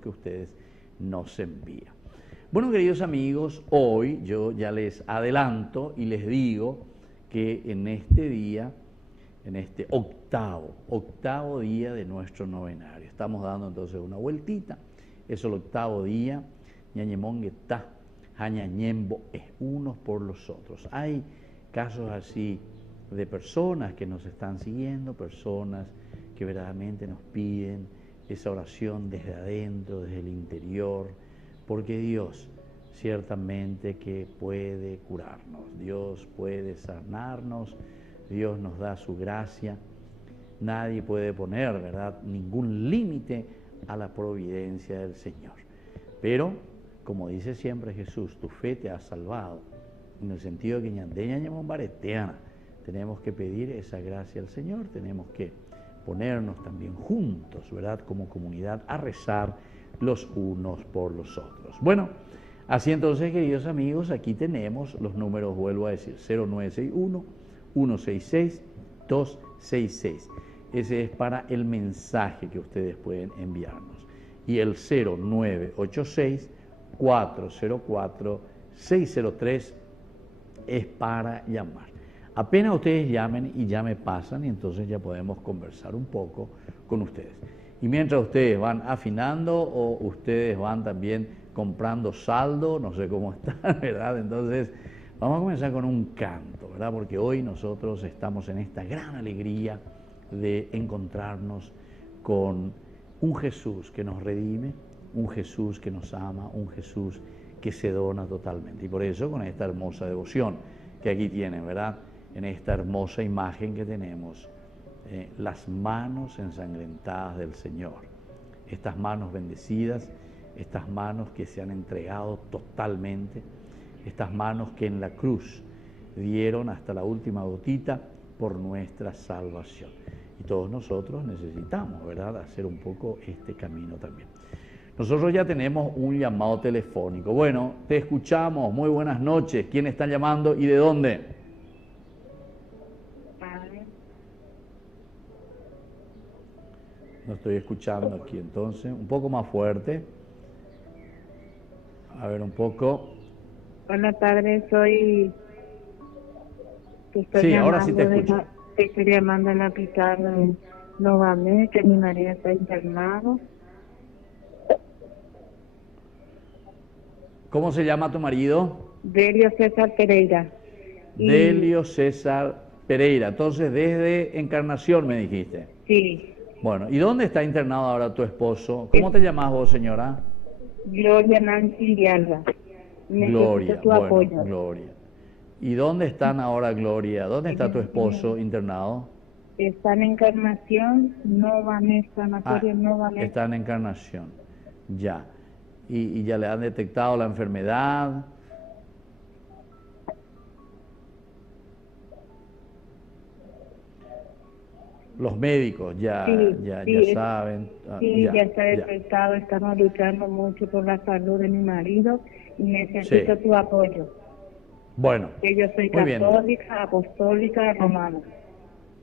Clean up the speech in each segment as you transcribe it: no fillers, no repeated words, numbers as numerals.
que ustedes nos envían. Bueno, queridos amigos, hoy yo ya les adelanto y les digo que en este día, en este octavo día de nuestro novenario, estamos dando entonces una vueltita, es el octavo día, ñañemonguetá, jañañembo es unos por los otros. Hay casos así de personas que nos están siguiendo, personas que verdaderamente nos piden esa oración desde adentro, desde el interior, porque Dios ciertamente que puede curarnos, Dios puede sanarnos, Dios nos da su gracia, nadie puede poner, ¿verdad?, ningún límite a la providencia del Señor. Pero, como dice siempre Jesús, tu fe te ha salvado, en el sentido de que ñandeña ñamombareteana, tenemos que pedir esa gracia al Señor, tenemos que ponernos también juntos, ¿verdad?, como comunidad, a rezar los unos por los otros. Bueno, así entonces, queridos amigos, aquí tenemos los números, vuelvo a decir, 0961-166-266. Ese es para el mensaje que ustedes pueden enviarnos. Y el 0986-404-603 es para llamar. Apenas ustedes llamen y ya me pasan y entonces ya podemos conversar un poco con ustedes. Y mientras ustedes van afinando o ustedes van también comprando saldo, no sé cómo están, ¿verdad? Entonces vamos a comenzar con un canto, ¿verdad? Porque hoy nosotros estamos en esta gran alegría de encontrarnos con un Jesús que nos redime, un Jesús que nos ama, un Jesús que se dona totalmente. Y por eso con esta hermosa devoción que aquí tienen, ¿verdad?, en esta hermosa imagen que tenemos, las manos ensangrentadas del Señor, estas manos bendecidas, estas manos que se han entregado totalmente, estas manos que en la cruz dieron hasta la última gotita por nuestra salvación. Y todos nosotros necesitamos, ¿verdad?, hacer un poco este camino también. Nosotros ya tenemos un llamado telefónico. Bueno, te escuchamos. Muy buenas noches. ¿Quién está llamando y de dónde? No estoy escuchando aquí, entonces, un poco más fuerte. A ver, un poco. Buenas tardes, te estoy Sí, ahora sí llamando te escucho. te estoy llamando en la hospital de Novamé, que mi marido está internado. ¿Cómo se llama tu marido? Delio César Pereira. Delio César Pereira. Entonces, desde Encarnación me dijiste. Sí. Bueno, ¿y dónde está internado ahora tu esposo? ¿Cómo te llamas vos, señora? Gloria Nancy Villalba. Necesito Gloria, tu bueno, apoyo. Gloria. ¿Y dónde están ahora, Gloria? ¿Dónde está tu esposo internado? Está en Encarnación, Novamé, sanatorio Ah, Novamé. está en Encarnación. Ya. ¿Y ya le han detectado la enfermedad? Los médicos ya saben. Sí, ya está detectado. Estamos luchando mucho por la salud de mi marido y necesito tu apoyo. Bueno, Que yo soy católica, apostólica, romana.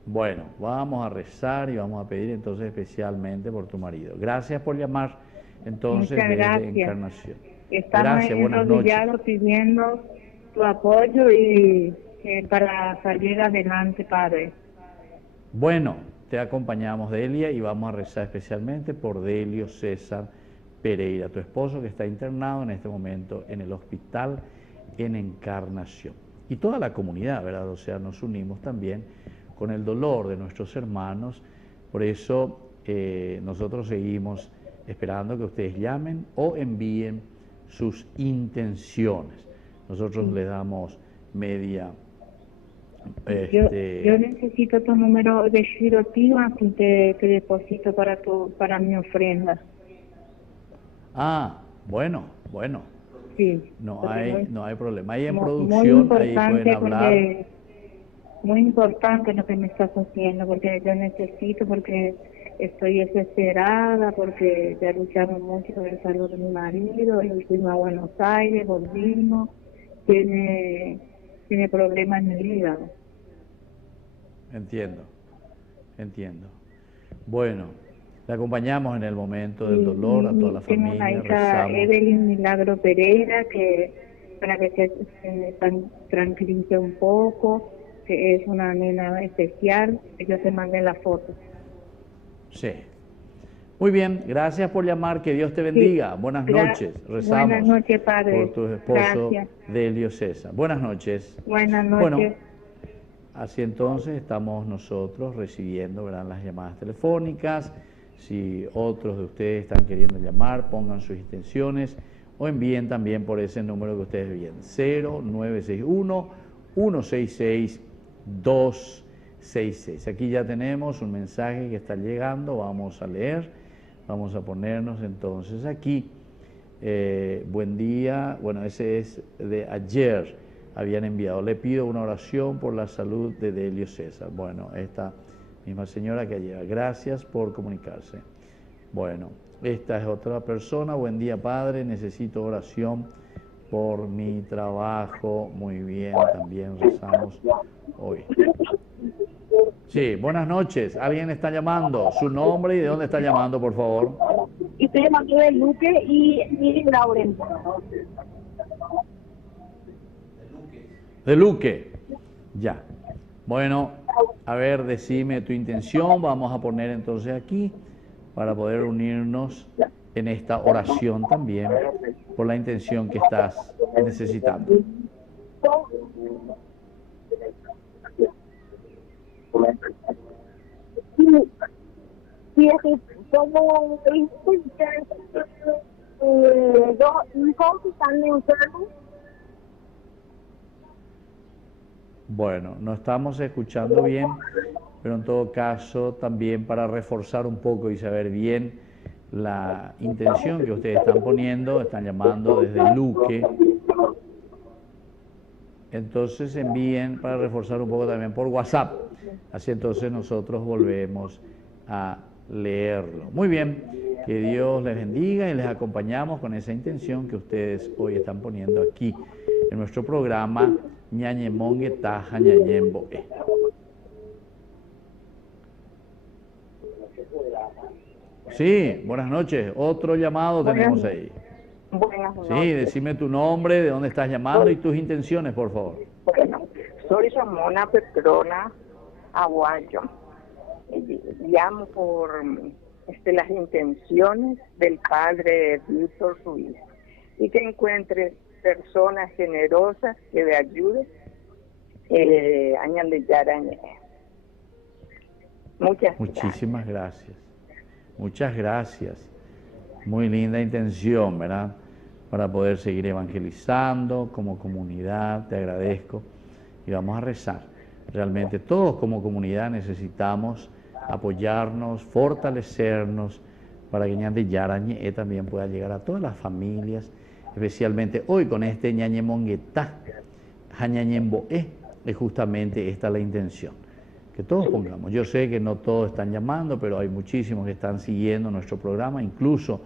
Bueno, vamos a rezar y vamos a pedir entonces especialmente por tu marido. Gracias por llamar entonces desde Encarnación. Estamos enrodillados pidiendo tu apoyo y para salir adelante, Padre. Bueno, te acompañamos, Delia, y vamos a rezar especialmente por Delio César Pereira, tu esposo que está internado en este momento en el hospital en Encarnación. Y toda la comunidad, ¿verdad? O sea, nos unimos también con el dolor de nuestros hermanos. Por eso nosotros seguimos esperando que ustedes llamen o envíen sus intenciones. Nosotros les damos media... Yo necesito tu número de girotiro, así te deposito para mi ofrenda. Ah, bueno. Sí. No hay problema. Ahí en producción, ahí pueden hablar. Muy importante lo que me estás haciendo, porque yo necesito, porque estoy desesperada, porque ya luchamos mucho por la salud de mi marido, y fuimos a Buenos Aires, volvimos, tiene problemas en el hígado. Entiendo. Bueno, Le acompañamos en el momento del dolor a toda la Tengo una familia, hija, rezamos. Evelyn Milagro Pereira, que para que se tranquilice un poco, que es una nena especial, yo te mandé la foto. Sí. Muy bien, gracias por llamar, que Dios te bendiga. Buenas noches, rezamos Buenas noches, padre. por tu esposo Gracias. Delio César. Buenas noches. Buenas Bueno, noches. así entonces estamos nosotros recibiendo, ¿verdad?, las llamadas telefónicas. Si otros de ustedes están queriendo llamar, pongan sus intenciones o envíen también por ese número que ustedes ven, 0961-166-266. Aquí ya tenemos un mensaje que está llegando, vamos a leer, vamos a ponernos entonces aquí. Buen día, bueno, ese es de ayer, habían enviado, le pido una oración por la salud de Delio César. Bueno, esta misma señora que ayer, gracias por comunicarse. Bueno, esta es otra persona, buen día padre, necesito oración por mi trabajo. Muy bien, también rezamos hoy. Sí, buenas noches, alguien está llamando, su nombre y de dónde está llamando, por favor. Estoy llamando de Luque y Miri Lauren. De Luque, ya. Bueno, a ver, decime tu intención, vamos a poner entonces aquí para poder unirnos en esta oración también por la intención que estás necesitando. Sí, es que como dos hijos que están enfermos. Bueno, no estamos escuchando bien, pero en todo caso también para reforzar un poco y saber bien la intención que ustedes están poniendo, están llamando desde Luque. Entonces envíen para reforzar un poco también por WhatsApp. Así entonces nosotros volvemos a leerlo. Muy bien, que Dios les bendiga y les acompañamos con esa intención que ustedes hoy están poniendo aquí en nuestro programa Ñañemongue Taja Ñañemboe. Sí, buenas noches. Otro llamado tenemos ahí. Buenas noches. Sí, decime tu nombre, de dónde estás llamando y tus intenciones, por favor. Bueno, soy Ramona Petrona Aguayo. Llamo por las intenciones del padre Víctor Ruiz y que encuentre personas generosas que le ayuden a Ñandeyarañe. Muchísimas gracias. Muchas gracias. Muy linda intención, ¿verdad? Para poder seguir evangelizando como comunidad, te agradezco. Y vamos a rezar. Realmente todos como comunidad necesitamos apoyarnos, fortalecernos, para que Ñandeyarañe también pueda llegar a todas las familias, especialmente hoy con este Ñañemonguetá, Jañañemboe, es justamente esta la intención. Que todos pongamos. Yo sé que no todos están llamando, pero hay muchísimos que están siguiendo nuestro programa, incluso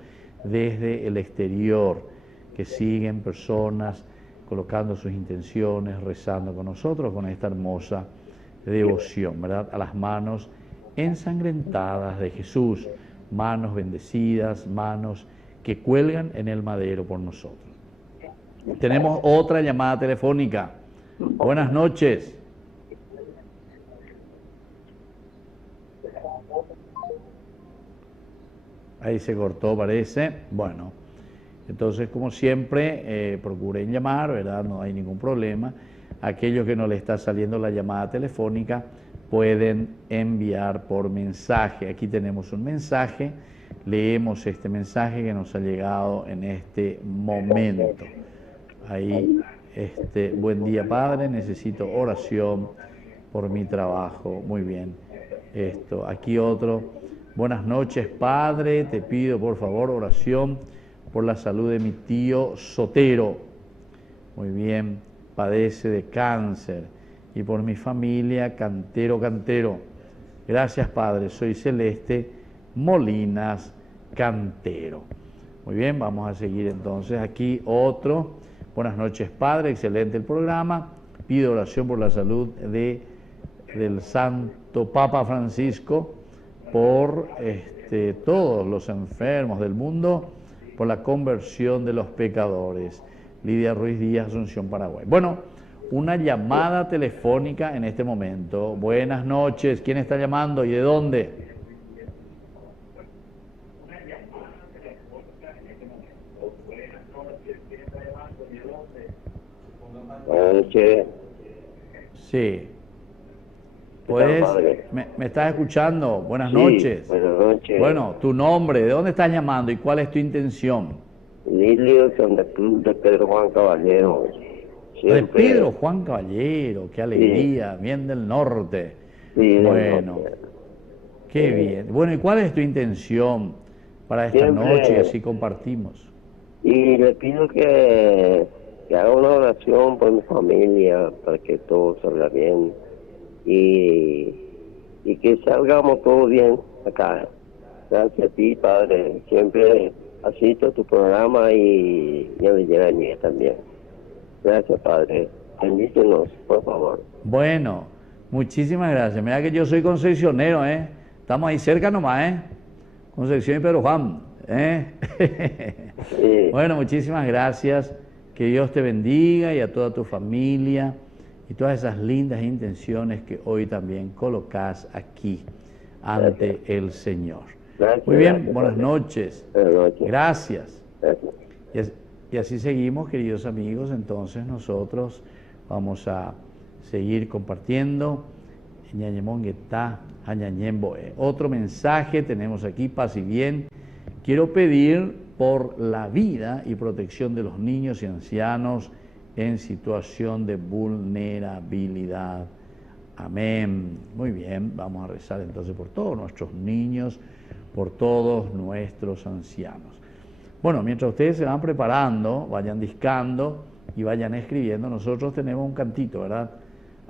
desde el exterior, que siguen personas colocando sus intenciones, rezando con nosotros, con esta hermosa devoción, ¿verdad? A las manos ensangrentadas de Jesús, manos bendecidas, manos que cuelgan en el madero por nosotros. Tenemos otra llamada telefónica. Buenas noches. Ahí se cortó, parece. Bueno, entonces, como siempre, procuren llamar, ¿verdad? No hay ningún problema. Aquellos que no les está saliendo la llamada telefónica pueden enviar por mensaje. Aquí tenemos un mensaje. Leemos este mensaje que nos ha llegado en este momento. Ahí, buen día, Padre, necesito oración por mi trabajo. Muy bien. Aquí otro. Buenas noches, Padre, te pido por favor oración por la salud de mi tío Sotero. Muy bien, padece de cáncer. Y por mi familia, Cantero. Gracias, Padre, soy Celeste Molinas Cantero. Muy bien, vamos a seguir entonces aquí otro. Buenas noches, Padre, excelente el programa. Pido oración por la salud del Santo Papa Francisco, por todos los enfermos del mundo, por la conversión de los pecadores. Lidia Ruiz Díaz, Asunción, Paraguay. Bueno, una llamada telefónica en este momento. Buenas noches, ¿quién está llamando y de dónde? Buenas noches. Sí. ¿Puedes? ¿Me estás escuchando? Buenas noches. Buenas noches. Bueno, tu nombre, ¿de dónde estás llamando y cuál es tu intención? Lilio Santa Cruz de Pedro Juan Caballero. De Pedro Juan Caballero, qué alegría, bien del norte. Sí, bueno, qué bien. Bueno, ¿y cuál es tu intención para esta noche? Así compartimos. Y le pido que haga una oración por mi familia, para que todo salga bien. Y que salgamos todos bien acá. Gracias a ti, Padre. Siempre asisto a tu programa y a Villarreal también. Gracias, Padre. Bendícenos, por favor. Bueno, muchísimas gracias. Mira que yo soy concesionero, ¿eh? Estamos ahí cerca nomás, ¿eh? Concepción y Pedro Juan, ¿eh? Sí. Bueno, muchísimas gracias. Que Dios te bendiga y a toda tu familia y todas esas lindas intenciones que hoy también colocas aquí ante el Señor. Gracias, muy bien, gracias, buenas Padre. noches. Buenas noches. Gracias. Gracias. Y así seguimos, queridos amigos. Entonces nosotros vamos a seguir compartiendo. Otro mensaje tenemos aquí, paz y bien. Quiero pedir por la vida y protección de los niños y ancianos en situación de vulnerabilidad. Amén. Muy bien, vamos a rezar entonces por todos nuestros niños, por todos nuestros ancianos. Bueno, mientras ustedes se van preparando, vayan discando y vayan escribiendo, nosotros tenemos un cantito, ¿verdad?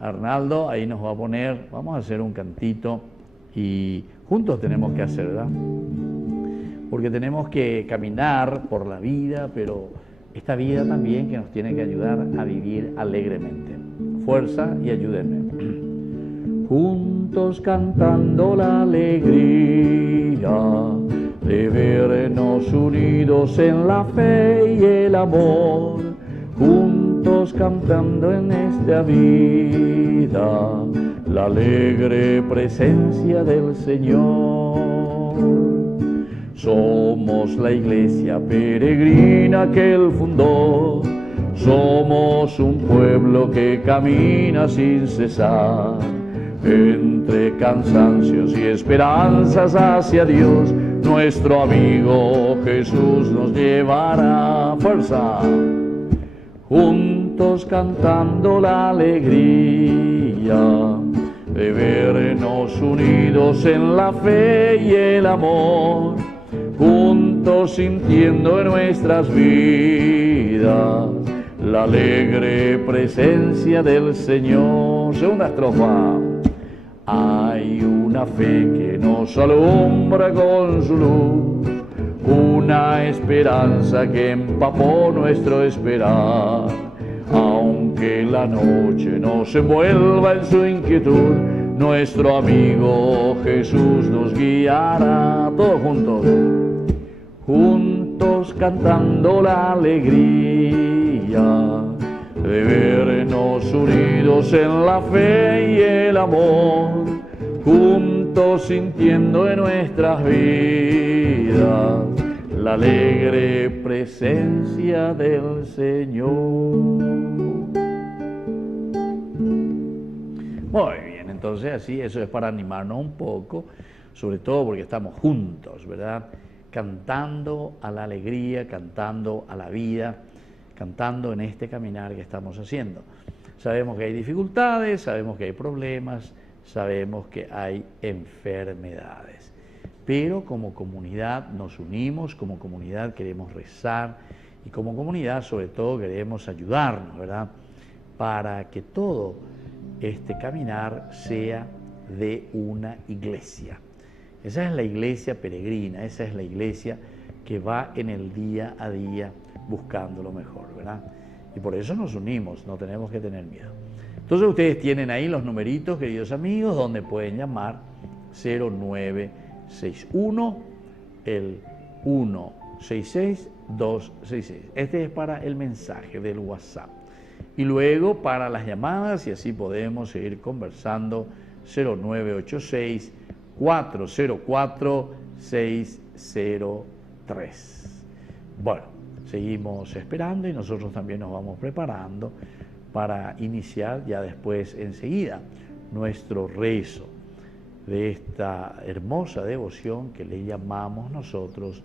Arnaldo ahí nos va a poner, vamos a hacer un cantito y juntos tenemos que hacer, ¿verdad? Porque tenemos que caminar por la vida, pero esta vida también que nos tiene que ayudar a vivir alegremente. Fuerza y ayúdenme. Juntos cantando la alegría de vernos unidos en la fe y el amor, juntos cantando en esta vida la alegre presencia del Señor. Somos la iglesia peregrina que Él fundó, somos un pueblo que camina sin cesar, entre cansancios y esperanzas hacia Dios, nuestro amigo Jesús nos llevará. Fuerza. Juntos cantando la alegría de vernos unidos en la fe y el amor, juntos sintiendo en nuestras vidas la alegre presencia del Señor. Segunda estrofa. Hay una fe que nos alumbra con su luz, una esperanza que empapó nuestro esperar. Aunque la noche nos envuelva en su inquietud, nuestro amigo Jesús nos guiará. Todos juntos. Juntos cantando la alegría de vernos unidos en la fe y el amor, juntos sintiendo en nuestras vidas la alegre presencia del Señor. Muy bien, entonces así, eso es para animarnos un poco, sobre todo porque estamos juntos, ¿verdad? Cantando a la alegría, cantando a la vida, cantando en este caminar que estamos haciendo. Sabemos que hay dificultades, sabemos que hay problemas, sabemos que hay enfermedades, pero como comunidad nos unimos, como comunidad queremos rezar y como comunidad sobre todo queremos ayudarnos, ¿verdad? Para que todo este caminar sea de una iglesia. Esa es la iglesia peregrina, esa es la iglesia que va en el día a día buscando lo mejor, ¿verdad? Y por eso nos unimos, no tenemos que tener miedo. Entonces ustedes tienen ahí los numeritos, queridos amigos, donde pueden llamar 09 61, el 166-266. Este es para el mensaje del WhatsApp. Y luego para las llamadas, y así podemos seguir conversando, 0986-404-603. Bueno, seguimos esperando y nosotros también nos vamos preparando para iniciar ya después enseguida nuestro rezo de esta hermosa devoción que le llamamos nosotros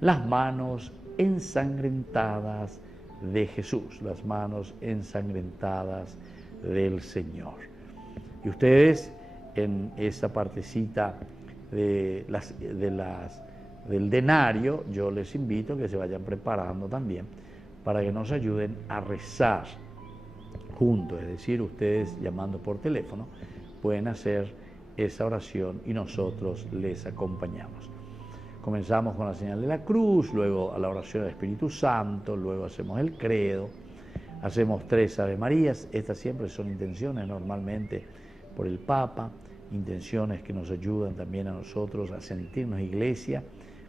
las manos ensangrentadas de Jesús, las manos ensangrentadas del Señor. Y ustedes en esa partecita del denario, yo les invito a que se vayan preparando también para que nos ayuden a rezar juntos, es decir, ustedes llamando por teléfono pueden hacer esa oración y nosotros les acompañamos. Comenzamos con la señal de la cruz, luego a la oración del Espíritu Santo, luego hacemos el credo, hacemos 3 Ave Marías. Estas siempre son intenciones normalmente por el Papa, intenciones que nos ayudan también a nosotros a sentirnos iglesia,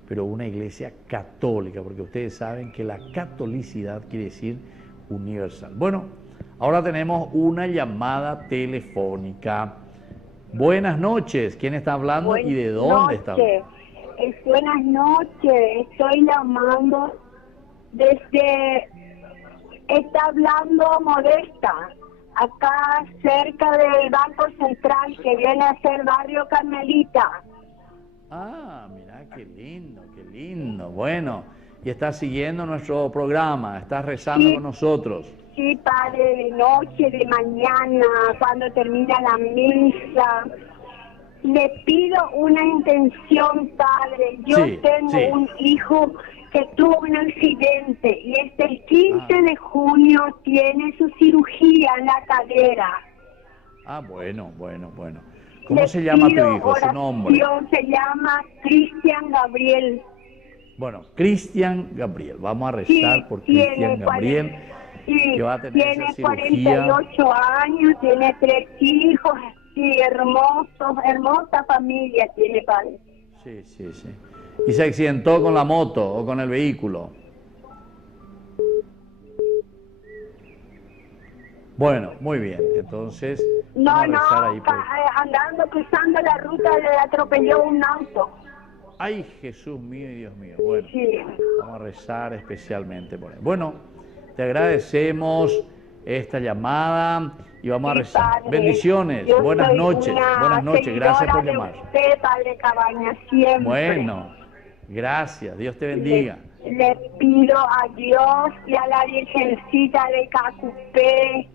pero una iglesia católica, porque ustedes saben que la catolicidad quiere decir universal. Bueno, ahora tenemos una llamada telefónica. Buenas noches, ¿quién está hablando y de dónde está hablando? Buenas noches, estoy llamando desde, está hablando Modesta, acá cerca del Banco Central, que viene a ser Barrio Carmelita. Ah, mira, qué lindo, qué lindo. Bueno, y estás siguiendo nuestro programa, estás rezando con nosotros. Sí, padre, de noche, de mañana, cuando termina la misa. Le pido una intención, padre. Yo tengo un hijo que tuvo un accidente y el 15 de junio tiene su cirugía en la cadera. Ah, bueno. ¿Cómo se llama tu hijo, su nombre? Se llama Cristian Gabriel. Bueno, Cristian Gabriel. Vamos a rezar por Cristian Gabriel, que va a tener tiene esa cirugía. 48 años, tiene 3 hijos. Sí, hermosa familia tiene, padre. Sí. ¿Y se accidentó con la moto o con el vehículo? Bueno, muy bien. Entonces, andando, cruzando la ruta, le atropelló un auto. Ay, Jesús mío y Dios mío. Bueno, vamos a rezar especialmente por él. Bueno, te agradecemos esta llamada y vamos a rezar. Padre, bendiciones, buenas noches, gracias por llamar. Usted, padre Cabañas, siempre. Bueno, gracias, Dios te bendiga. Le pido a Dios y a la Virgencita de Cacupé,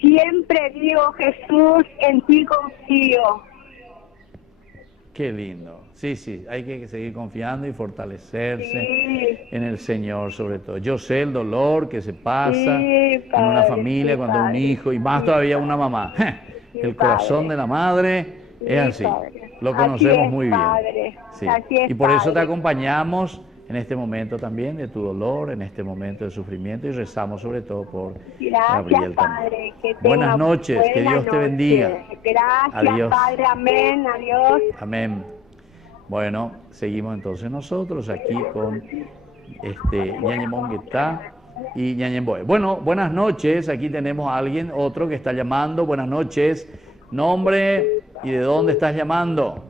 siempre digo, Jesús, en ti confío. Qué lindo. Sí, hay que seguir confiando y fortalecerse en el Señor sobre todo. Yo sé el dolor que se pasa en una familia cuando un hijo y más todavía una mamá. El corazón de la madre es así. Lo conocemos muy bien. Sí. Y por eso te acompañamos en este momento también de tu dolor, en este momento de sufrimiento y rezamos sobre todo por Gabriel también. Buenas noches, que Dios te bendiga. Gracias, adiós. Padre, amén, adiós. Amén. Bueno, seguimos entonces nosotros aquí con Ñañe Monguetá y Ñañe Mboe. Bueno, buenas noches, aquí tenemos a alguien, otro que está llamando. Buenas noches, nombre y de dónde estás llamando.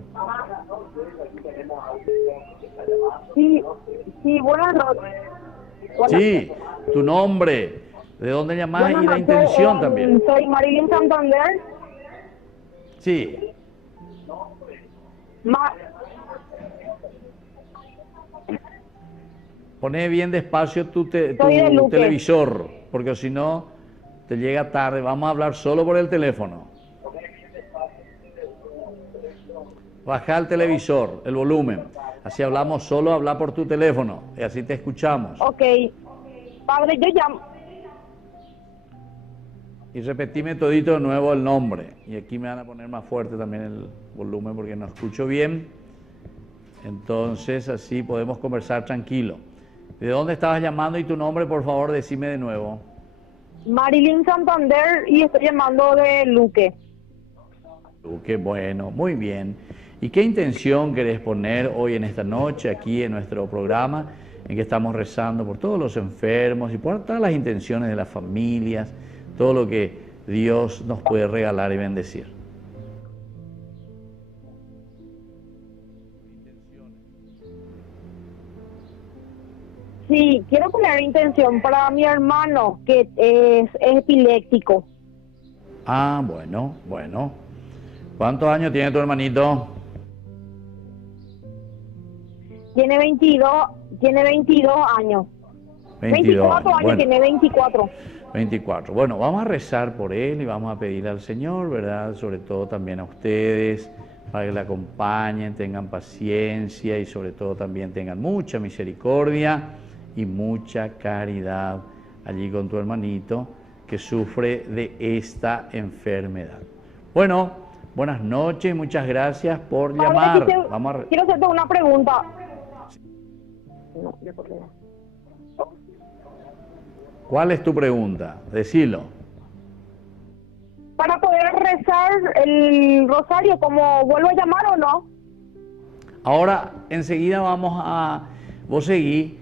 Sí, buenas noches. Sí, tu nombre, de dónde llamás y la intención también. Soy Marilyn Santander. Sí. Poné bien despacio tu televisor, porque si no te llega tarde. Vamos a hablar solo por el teléfono. Baja el televisor, el volumen. Así hablamos solo, habla por tu teléfono y así te escuchamos. Ok. Padre, yo llamo. Y repetime todito de nuevo el nombre. Y aquí me van a poner más fuerte también el volumen porque no escucho bien. Entonces así podemos conversar tranquilo. ¿De dónde estabas llamando y tu nombre, por favor, decime de nuevo? Marilyn Santander y estoy llamando de Luque. Luque, bueno, muy bien. ¿Y qué intención querés poner hoy en esta noche aquí en nuestro programa, en que estamos rezando por todos los enfermos y por todas las intenciones de las familias, todo lo que Dios nos puede regalar y bendecir? Sí, quiero poner intención para mi hermano, que es epiléptico. Ah, bueno, bueno. ¿Cuántos años tiene tu hermanito? Tiene 22 años. 24 años, bueno, tiene 24. 24. Bueno, vamos a rezar por él y vamos a pedir al Señor, ¿verdad? Sobre todo también a ustedes, para que le acompañen, tengan paciencia y sobre todo también tengan mucha misericordia y mucha caridad allí con tu hermanito que sufre de esta enfermedad. Bueno, buenas noches y muchas gracias por llamar. Quiero hacerte una pregunta. ¿Cuál es tu pregunta? Decilo. Para poder rezar el rosario, ¿cómo vuelvo a llamar o no? Ahora, enseguida vos seguí,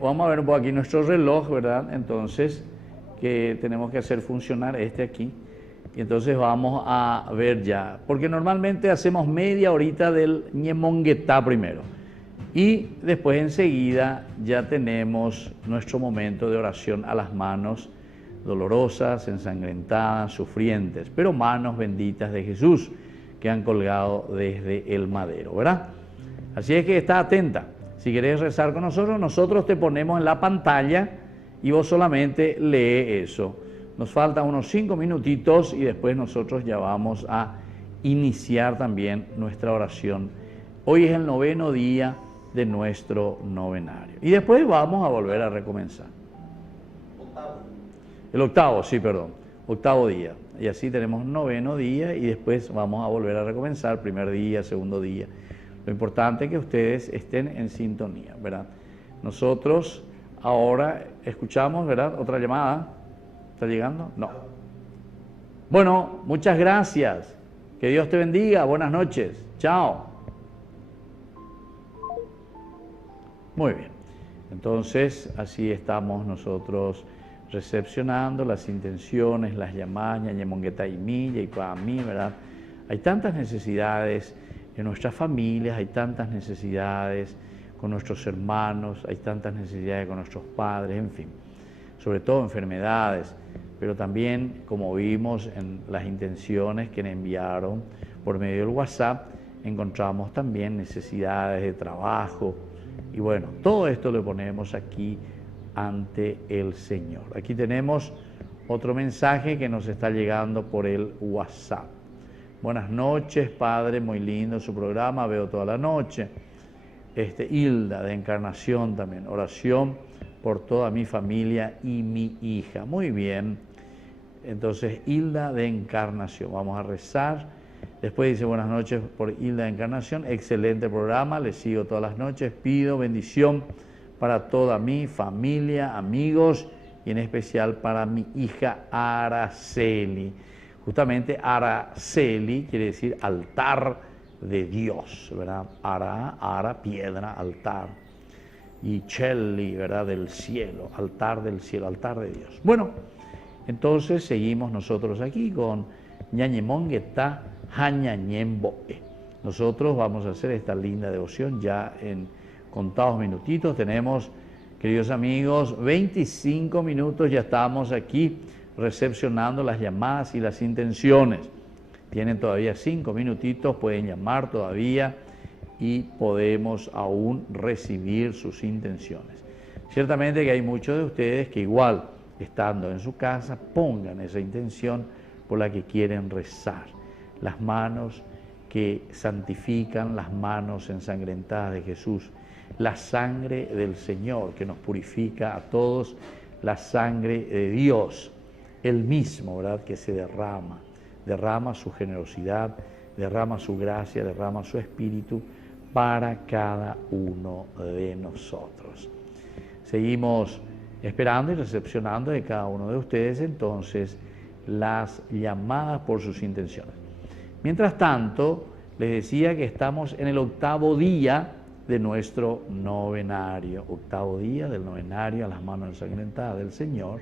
vamos a ver un poco aquí nuestro reloj, ¿verdad? Entonces, que tenemos que hacer funcionar aquí. Y entonces vamos a ver ya, porque normalmente hacemos media horita del Ñemonguetá primero. Y después enseguida ya tenemos nuestro momento de oración a las manos dolorosas, ensangrentadas, sufrientes, pero manos benditas de Jesús que han colgado desde el madero, ¿verdad? Así es que está atenta. Si querés rezar con nosotros, nosotros te ponemos en la pantalla y vos solamente lee eso. Nos faltan unos 5 minutitos y después nosotros ya vamos a iniciar también nuestra oración. Hoy es el 9º día de nuestro novenario. Y después vamos a volver a recomenzar. El octavo, sí, perdón. 8º día. Y así tenemos 9º día y después vamos a volver a recomenzar. Primer día, segundo día. Lo importante es que ustedes estén en sintonía, ¿verdad? Nosotros ahora escuchamos, ¿verdad? Otra llamada. ¿Está llegando? No. Bueno, muchas gracias. Que Dios te bendiga. Buenas noches. Chao. Muy bien. Entonces, así estamos nosotros recepcionando las intenciones, las llamadas, Ñañemonguetá y Milla y para mí, ¿verdad? Hay tantas necesidades en nuestras familias, hay tantas necesidades con nuestros hermanos, hay tantas necesidades con nuestros padres, en fin, sobre todo enfermedades, pero también, como vimos en las intenciones que me enviaron por medio del WhatsApp, encontramos también necesidades de trabajo, y bueno, todo esto lo ponemos aquí ante el Señor. Aquí tenemos otro mensaje que nos está llegando por el WhatsApp. Buenas noches, Padre, muy lindo su programa, veo toda la noche. Hilda de Encarnación también, oración por toda mi familia y mi hija. Muy bien, entonces Hilda de Encarnación, vamos a rezar. Después dice buenas noches por Hilda de Encarnación, excelente programa, les sigo todas las noches, pido bendición para toda mi familia, amigos y en especial para mi hija Araceli. Justamente Araceli quiere decir altar de Dios, ¿verdad? Ara, piedra, altar. Y Chelli, ¿verdad? Del cielo, altar del cielo, altar de Dios. Bueno, entonces seguimos nosotros aquí con Ñañemonguetá Jañañemboe. Nosotros vamos a hacer esta linda devoción ya en contados minutitos. Tenemos, queridos amigos, 25 minutos, ya estamos aquí recepcionando las llamadas y las intenciones. Tienen todavía 5 minutitos, pueden llamar todavía y podemos aún recibir sus intenciones. Ciertamente que hay muchos de ustedes que igual, estando en su casa, pongan esa intención por la que quieren rezar. Las manos que santifican, las manos ensangrentadas de Jesús, la sangre del Señor que nos purifica a todos, la sangre de Dios, Él mismo, ¿verdad?, que se derrama su generosidad, derrama su gracia, derrama su espíritu para cada uno de nosotros. Seguimos esperando y recepcionando de cada uno de ustedes entonces las llamadas por sus intenciones. Mientras tanto, Les decía que estamos en el 8º día de nuestro novenario, 8º día del novenario a las manos ensangrentadas del Señor.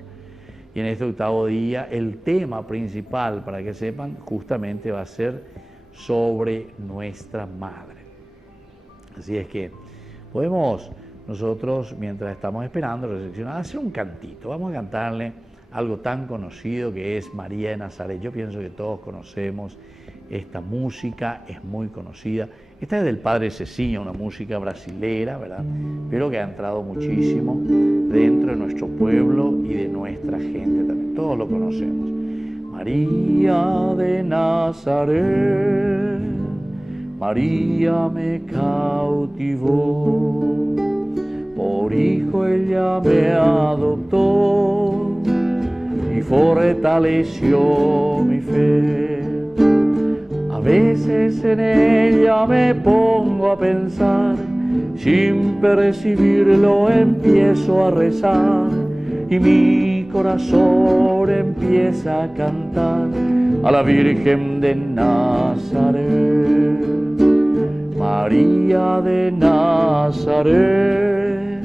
Y en este 8º día el tema principal, para que sepan, justamente va a ser sobre nuestra Madre. Así es que podemos nosotros, mientras estamos esperando reflexionar, hacer un cantito. Vamos a cantarle algo tan conocido que es María de Nazaret. Yo pienso que todos conocemos esta música, es muy conocida. Esta es del Padre Cecinha, una música brasilera, ¿verdad? Pero que ha entrado muchísimo dentro de nuestro pueblo y de nuestra gente también. Todos lo conocemos. María de Nazaret, María me cautivó, por hijo ella me adoptó y fortaleció mi fe. A veces en ella me pongo a pensar, sin percibirlo empiezo a rezar y mi corazón empieza a cantar a la Virgen de Nazaret. María de Nazaret,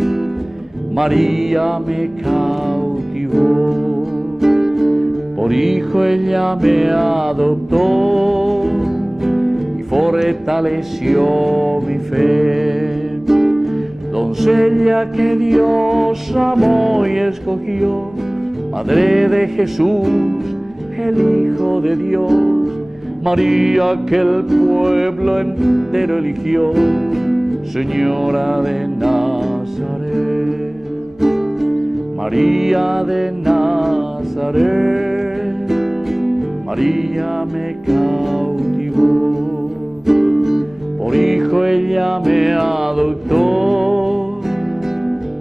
María me cautivó, por hijo ella me adoptó y fortaleció mi fe. Doncella que Dios amó y escogió, Madre de Jesús, el Hijo de Dios, María que el pueblo entero eligió, Señora de Nazaret. María de Nazaret, María me cautivó, por hijo ella me adoptó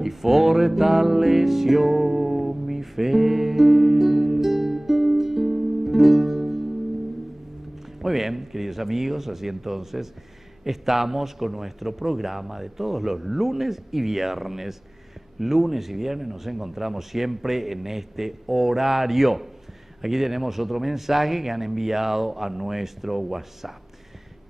y fortaleció mi fe. Muy bien, queridos amigos, así entonces estamos con nuestro programa de todos los lunes y viernes. Lunes y viernes nos encontramos siempre en este horario. Aquí tenemos otro mensaje que han enviado a nuestro WhatsApp.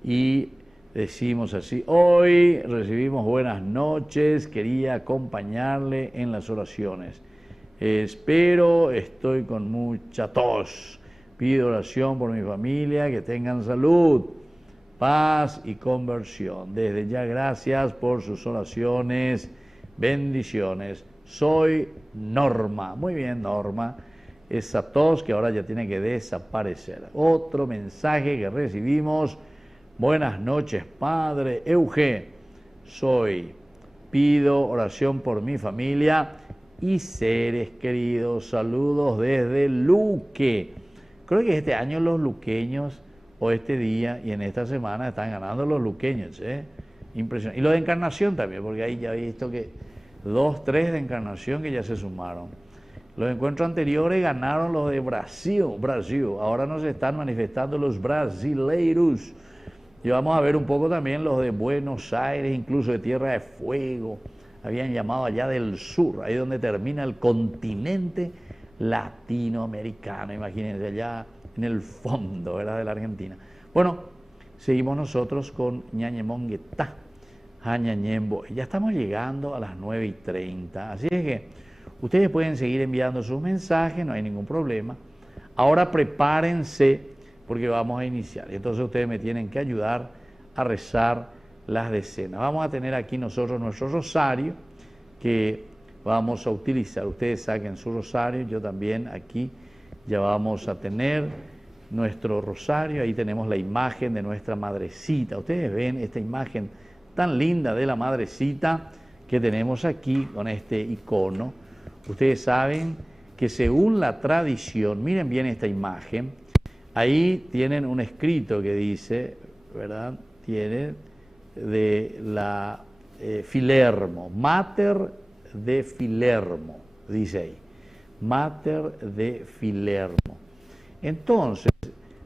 Y decimos así: hoy recibimos buenas noches, quería acompañarle en las oraciones. Espero, estoy con mucha tos. Pido oración por mi familia, que tengan salud, paz y conversión. Desde ya, gracias por sus oraciones. Bendiciones. Soy Norma. Muy bien, Norma. Esa tos que ahora ya tiene que desaparecer. Otro mensaje que recibimos: buenas noches, Padre Euge. Pido oración por mi familia y seres queridos. Saludos desde Luque. Creo que este año los luqueños, o este día y en esta semana, están ganando los luqueños, impresionante. Y los de Encarnación también, porque ahí ya he visto que 2, 3 de Encarnación que ya se sumaron. Los encuentros anteriores ganaron los de Brasil. Ahora nos están manifestando los brasileiros. Y vamos a ver un poco también los de Buenos Aires, incluso de Tierra de Fuego. Habían llamado allá del sur, ahí donde termina el continente latinoamericano, imagínense, allá en el fondo, ¿verdad?, de la Argentina. Bueno, seguimos nosotros con Ñañemonguetá, Jañañembo. Ya estamos llegando a las 9:30, así es que ustedes pueden seguir enviando sus mensajes, no hay ningún problema. Ahora prepárense porque vamos a iniciar. Entonces ustedes me tienen que ayudar a rezar las decenas. Vamos a tener aquí nosotros nuestro rosario que vamos a utilizar. Ustedes saquen su rosario, yo también aquí ya vamos a tener nuestro rosario. Ahí tenemos la imagen de nuestra madrecita. Ustedes ven esta imagen tan linda de la madrecita que tenemos aquí con este icono. Ustedes saben que según la tradición, miren bien esta imagen, ahí tienen un escrito que dice, ¿verdad? Tiene de la Filermo, Mater de Filermo, dice ahí, Mater de Filermo. Entonces,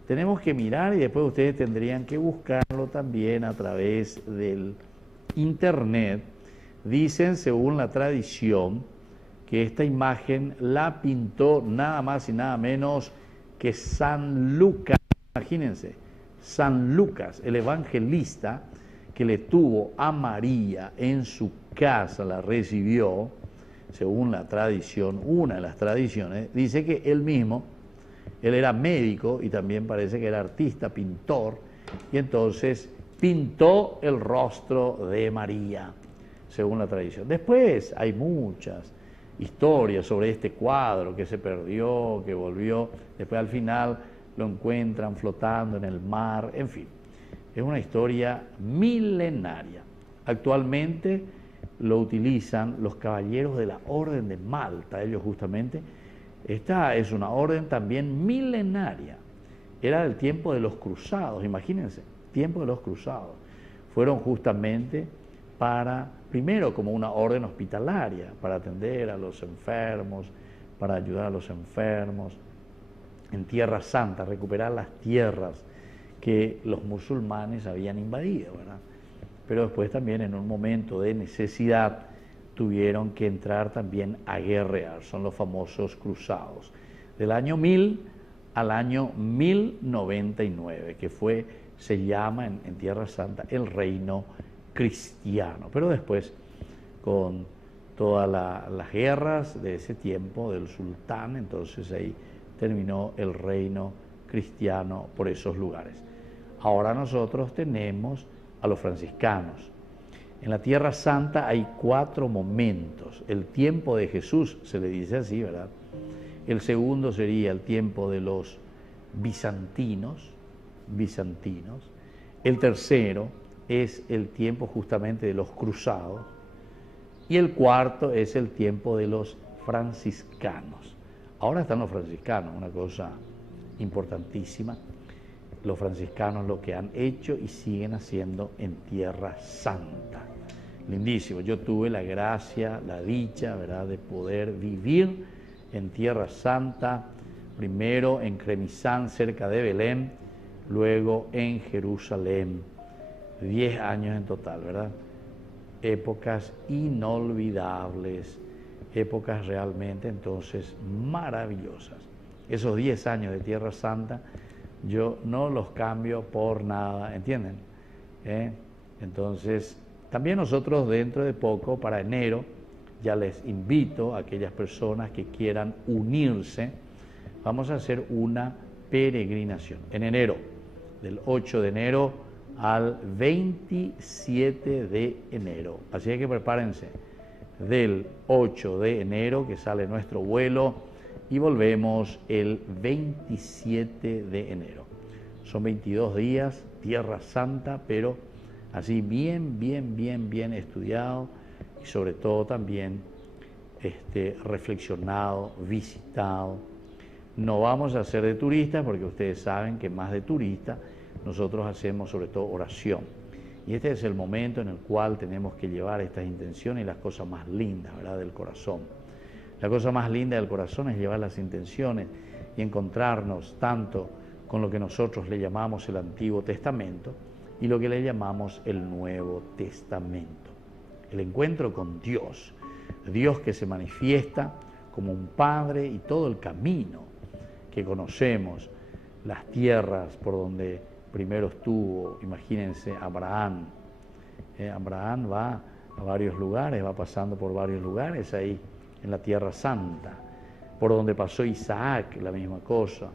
tenemos que mirar y después ustedes tendrían que buscarlo también a través del internet. Dicen, según la tradición, que esta imagen la pintó nada más y nada menos que San Lucas. Imagínense, San Lucas, el evangelista que le tuvo a María en su casa, la recibió, según la tradición, una de las tradiciones, dice que él mismo, él era médico y también parece que era artista, pintor, y entonces pintó el rostro de María, según la tradición. Después hay muchas historias sobre este cuadro que se perdió, que volvió, después al final lo encuentran flotando en el mar, en fin. Es una historia milenaria. Actualmente lo utilizan los caballeros de la Orden de Malta, ellos justamente. Esta es una orden también milenaria. Era del tiempo de los cruzados, imagínense, tiempo de los cruzados. Fueron justamente para, primero como una orden hospitalaria, para atender a los enfermos, para ayudar a los enfermos. En Tierra Santa, recuperar las tierras que los musulmanes habían invadido, ¿verdad? Pero después también en un momento de necesidad tuvieron que entrar también a guerrear, son los famosos cruzados, del año 1000 al año 1099, que fue, se llama en Tierra Santa el reino cristiano. Pero después, con todas las guerras de ese tiempo del sultán, entonces ahí terminó el reino cristiano por esos lugares. Ahora nosotros tenemos a los franciscanos. En la Tierra Santa hay 4 momentos. El tiempo de Jesús, se le dice así, ¿verdad? El segundo sería el tiempo de los bizantinos. El tercero es el tiempo justamente de los cruzados. Y el cuarto es el tiempo de los franciscanos. Ahora están los franciscanos, una cosa importantísima. Los franciscanos lo que han hecho y siguen haciendo en Tierra Santa. Lindísimo. Yo tuve la gracia, la dicha, ¿verdad?, de poder vivir en Tierra Santa, primero en Cremisán, cerca de Belén, luego en Jerusalén. 10 años en total, ¿verdad? Épocas inolvidables, épocas realmente entonces maravillosas. Esos 10 años de Tierra Santa yo no los cambio por nada, ¿entienden? Entonces, también nosotros dentro de poco, para enero, ya les invito a aquellas personas que quieran unirse, vamos a hacer una peregrinación en enero, del 8 de enero al 27 de enero. Así que prepárense, del 8 de enero que sale nuestro vuelo, y volvemos el 27 de enero. Son 22 días, Tierra Santa, pero así bien estudiado y sobre todo también reflexionado, visitado. No vamos a hacer de turistas porque ustedes saben que más de turista nosotros hacemos sobre todo oración. Y este es el momento en el cual tenemos que llevar estas intenciones y las cosas más lindas, ¿verdad?, del corazón. La cosa más linda del corazón es llevar las intenciones y encontrarnos tanto con lo que nosotros le llamamos el Antiguo Testamento y lo que le llamamos el Nuevo Testamento. El encuentro con Dios, Dios que se manifiesta como un Padre y todo el camino que conocemos, las tierras por donde primero estuvo, imagínense Abraham. Abraham va a varios lugares, va pasando por varios lugares ahí en la Tierra Santa, por donde pasó Isaac, la misma cosa,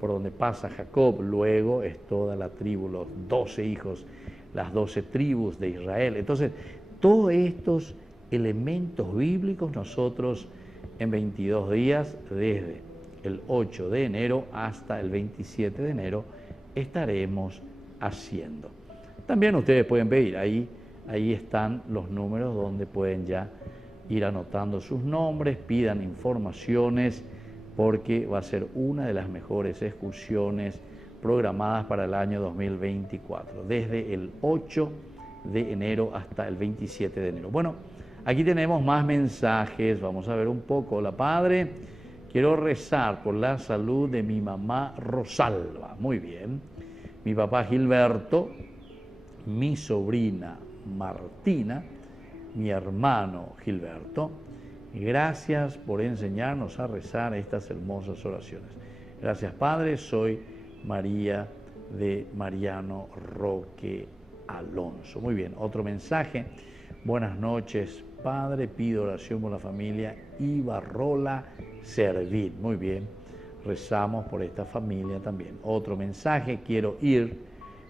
por donde pasa Jacob, luego es toda la tribu, los 12 hijos, las 12 tribus de Israel. Entonces, todos estos elementos bíblicos nosotros en 22 días, desde el 8 de enero hasta el 27 de enero, estaremos haciendo. También ustedes pueden pedir, ahí están los números donde pueden ya ir anotando sus nombres, pidan informaciones, porque va a ser una de las mejores excursiones programadas para el año 2024, desde el 8 de enero hasta el 27 de enero. Bueno, aquí tenemos más mensajes, vamos a ver un poco. Hola Padre, quiero rezar por la salud de mi mamá Rosalba. Muy bien. Mi papá Gilberto, mi sobrina Martina, mi hermano Gilberto. Gracias por enseñarnos a rezar estas hermosas oraciones. Gracias Padre, soy María de Mariano Roque Alonso. Muy bien, otro mensaje. Buenas noches, Padre, pido oración por la familia Ibarrola Servit. Muy bien, rezamos por esta familia también. Otro mensaje, quiero ir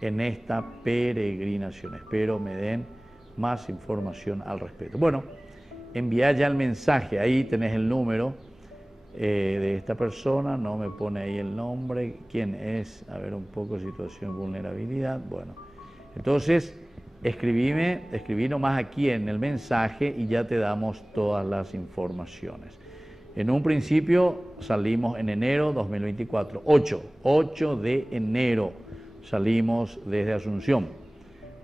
en esta peregrinación. Espero me den más información al respecto. Bueno, envía ya el mensaje, ahí tenés el número de esta persona, no me pone ahí el nombre, quién es, a ver un poco, situación, vulnerabilidad, bueno. Entonces, escribí nomás aquí en el mensaje y ya te damos todas las informaciones. En un principio salimos en enero 2024, 8 de enero salimos desde Asunción.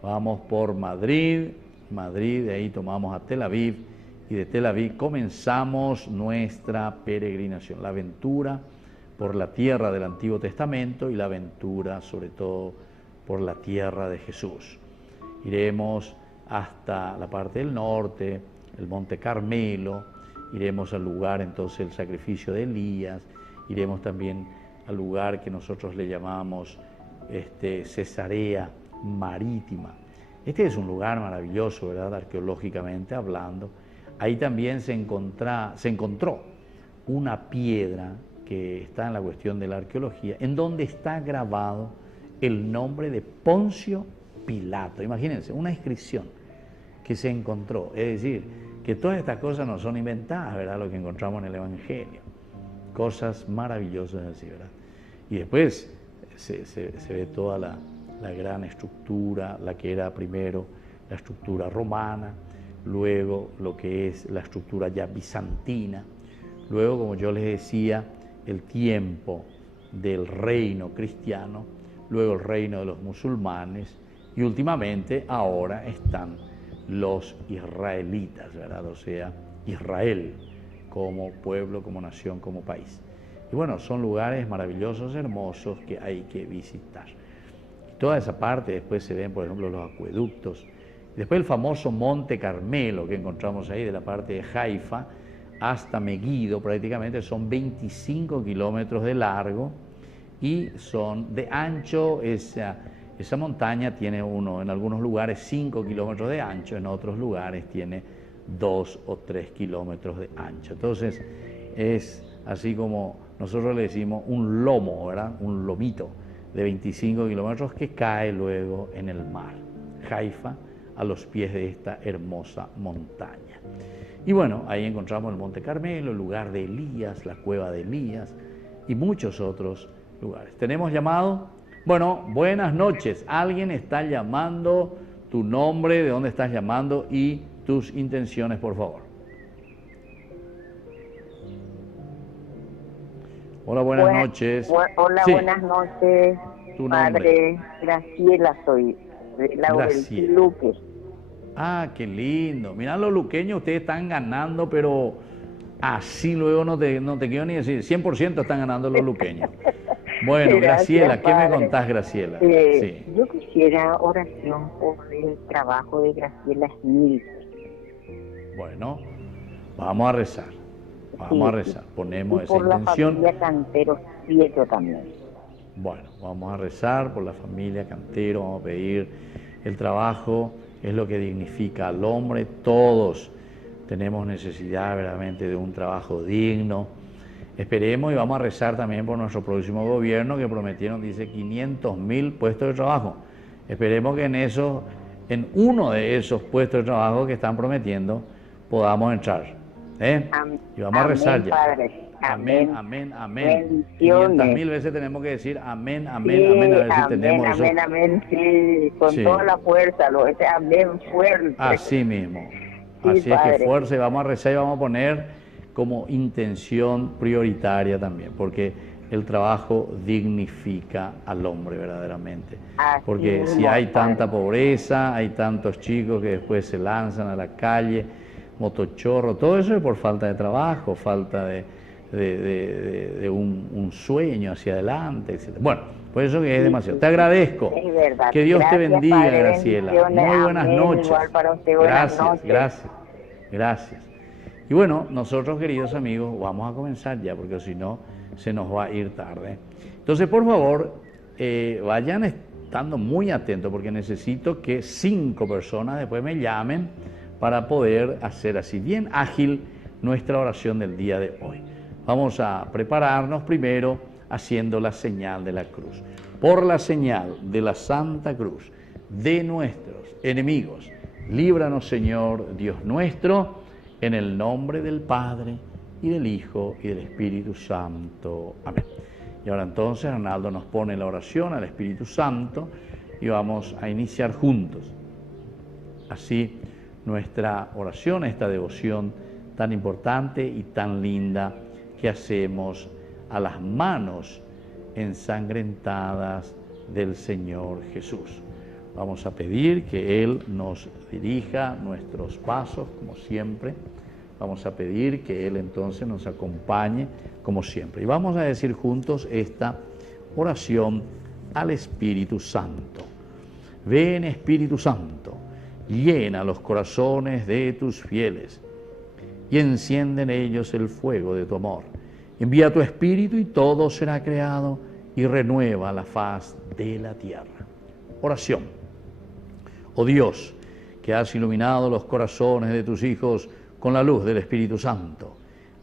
Vamos por Madrid, de ahí tomamos a Tel Aviv y de Tel Aviv comenzamos nuestra peregrinación, la aventura por la tierra del Antiguo Testamento y la aventura sobre todo por la tierra de Jesús. Iremos hasta la parte del norte, el Monte Carmelo, iremos al lugar entonces del sacrificio de Elías, iremos también al lugar que nosotros le llamamos Cesarea Marítima. Este es un lugar maravilloso, ¿verdad? Arqueológicamente hablando. Ahí también se encontró una piedra que está en la cuestión de la arqueología, en donde está grabado el nombre de Poncio Pilato. Imagínense, una inscripción que se encontró. Es decir, que todas estas cosas no son inventadas, ¿verdad? Lo que encontramos en el Evangelio. Cosas maravillosas así, ¿verdad? Y después se ve toda la gran estructura, la que era primero la estructura romana, luego lo que es la estructura ya bizantina, luego, como yo les decía, el tiempo del reino cristiano, luego el reino de los musulmanes y últimamente ahora están los israelitas, ¿verdad? O sea, Israel como pueblo, como nación, como país. Y bueno, son lugares maravillosos, hermosos que hay que visitar. Toda esa parte, después se ven, por ejemplo, los acueductos. Después el famoso Monte Carmelo que encontramos ahí de la parte de Haifa hasta Megiddo, prácticamente son 25 kilómetros de largo y son de ancho. Esa montaña tiene en algunos lugares 5 kilómetros de ancho, en otros lugares tiene 2 o 3 kilómetros de ancho. Entonces es así como nosotros le decimos un lomo, ¿verdad? Un lomito de 25 kilómetros que cae luego en el mar. Haifa, a los pies de esta hermosa montaña. Y bueno, ahí encontramos el Monte Carmelo, el lugar de Elías, la cueva de Elías y muchos otros lugares. ¿Tenemos llamado? Bueno, buenas noches. Alguien está llamando, tu nombre, de dónde estás llamando y tus intenciones, por favor. Hola, buenas noches. Hola, sí. Buenas noches. Tu nombre. Padre Graciela soy, de Laurel Luque. Ah, qué lindo. Mirá, los luqueños, ustedes están ganando, pero así luego no te quiero ni decir, 100% están ganando los luqueños. Bueno, gracias, Graciela, ¿qué me contás, Graciela? Sí. Yo quisiera oración por el trabajo de Graciela Smith. Bueno, vamos a rezar. Vamos a rezar. Ponemos esa por intención. Por la familia Cantero Prieto también. Bueno, vamos a rezar por la familia Cantero, vamos a pedir el trabajo, es lo que dignifica al hombre. Todos tenemos necesidad verdaderamente de un trabajo digno. Esperemos y vamos a rezar también por nuestro próximo gobierno que prometieron, dice, 500.000 puestos de trabajo. Esperemos que en uno de esos puestos de trabajo que están prometiendo podamos entrar. Y vamos a rezar ya. Padre. Amén, amén, amén. 500.000 veces tenemos que decir amén, amén, sí, amén. A ver si tenemos eso. Amén, amén, sí, con toda la fuerza, ese amén fuerte. Así mismo. Sí, así Padre. Es que fuerza, y vamos a rezar y vamos a poner como intención prioritaria también, porque el trabajo dignifica al hombre verdaderamente. Así porque mismo, si hay Padre. tanta pobreza, hay tantos chicos que después se lanzan a la calle, motochorro, todo eso es por falta de trabajo, falta de un sueño hacia adelante, etc. Bueno, por eso que es demasiado. Te agradezco. Es verdad. Que Dios Gracias, te bendiga, Padre, Graciela. Muy buenas noches. Igual para usted, buenas noches. Gracias. Y bueno, nosotros, queridos amigos, vamos a comenzar ya, porque si no, se nos va a ir tarde. Entonces, por favor, vayan estando muy atentos porque necesito que 5 personas después me llamen para poder hacer así bien ágil nuestra oración del día de hoy. Vamos a prepararnos primero haciendo la señal de la cruz. Por la señal de la Santa Cruz de nuestros enemigos, líbranos, Señor Dios nuestro, en el nombre del Padre, y del Hijo, y del Espíritu Santo. Amén. Y ahora entonces Arnaldo nos pone la oración al Espíritu Santo y vamos a iniciar juntos así nuestra oración, esta devoción tan importante y tan linda que hacemos a las manos ensangrentadas del Señor Jesús. Vamos a pedir que Él nos dirija nuestros pasos, como siempre. Vamos a pedir que Él entonces nos acompañe, como siempre. Y vamos a decir juntos esta oración al Espíritu Santo. Ven, Espíritu Santo, llena los corazones de tus fieles y enciende en ellos el fuego de tu amor. Envía tu Espíritu y todo será creado y renueva la faz de la tierra. Oración. Oh Dios, que has iluminado los corazones de tus hijos con la luz del Espíritu Santo,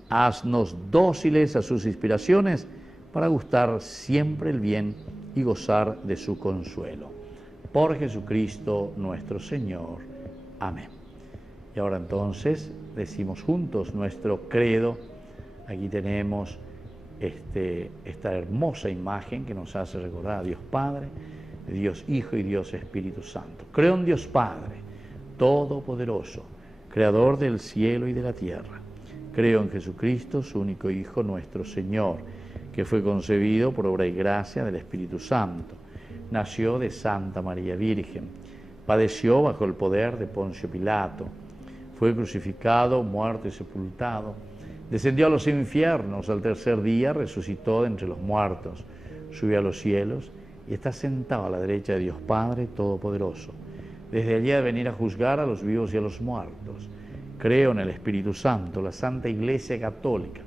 haznos dóciles a sus inspiraciones para gustar siempre el bien y gozar de su consuelo. Por Jesucristo nuestro Señor. Amén. Y ahora entonces decimos juntos nuestro credo. Aquí tenemos esta hermosa imagen que nos hace recordar a Dios Padre, Dios Hijo y Dios Espíritu Santo. Creo en Dios Padre, Todopoderoso, Creador del cielo y de la tierra. Creo en Jesucristo, su único Hijo, nuestro Señor, que fue concebido por obra y gracia del Espíritu Santo. Nació de Santa María Virgen, padeció bajo el poder de Poncio Pilato, fue crucificado, muerto y sepultado, descendió a los infiernos, al tercer día resucitó de entre los muertos, subió a los cielos y está sentado a la derecha de Dios Padre Todopoderoso. Desde allí ha de venir a juzgar a los vivos y a los muertos. Creo en el Espíritu Santo, la Santa Iglesia Católica,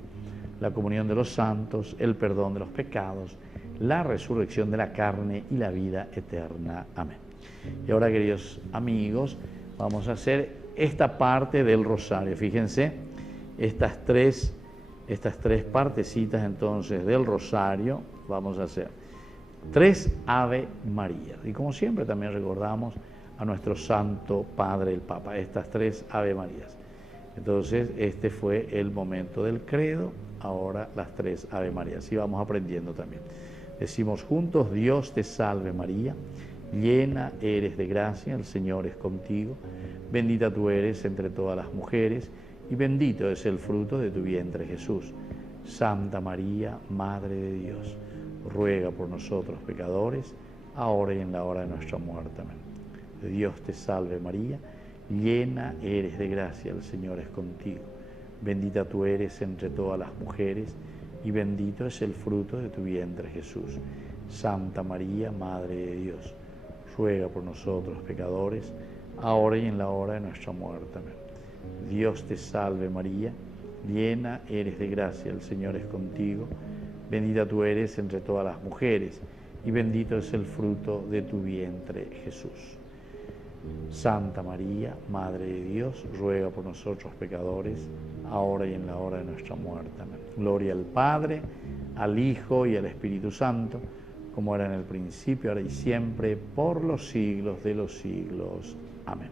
la comunión de los santos, el perdón de los pecados, la resurrección de la carne y la vida eterna. Amén. Y ahora, queridos amigos, vamos a hacer esta parte del rosario. Fíjense, estas tres partecitas entonces del rosario, vamos a hacer 3 Ave Marías. Y como siempre también recordamos a nuestro Santo Padre el Papa, estas 3 Ave Marías. Entonces, este fue el momento del credo, ahora las 3 Ave Marías. Y vamos aprendiendo también. Decimos juntos: Dios te salve María, llena eres de gracia, el Señor es contigo, bendita tú eres entre todas las mujeres, y bendito es el fruto de tu vientre Jesús. Santa María, Madre de Dios, ruega por nosotros pecadores, ahora y en la hora de nuestra muerte. Amén. Dios te salve María, llena eres de gracia, el Señor es contigo. Bendita tú eres entre todas las mujeres, y bendito es el fruto de tu vientre Jesús. Santa María, Madre de Dios, ruega por nosotros pecadores, ahora y en la hora de nuestra muerte. Amén. Dios te salve María, llena eres de gracia, el Señor es contigo. Bendita tú eres entre todas las mujeres, y bendito es el fruto de tu vientre Jesús. Santa María, Madre de Dios, ruega por nosotros pecadores, ahora y en la hora de nuestra muerte. Amén. Gloria al Padre, al Hijo y al Espíritu Santo, como era en el principio, ahora y siempre, por los siglos de los siglos. Amén.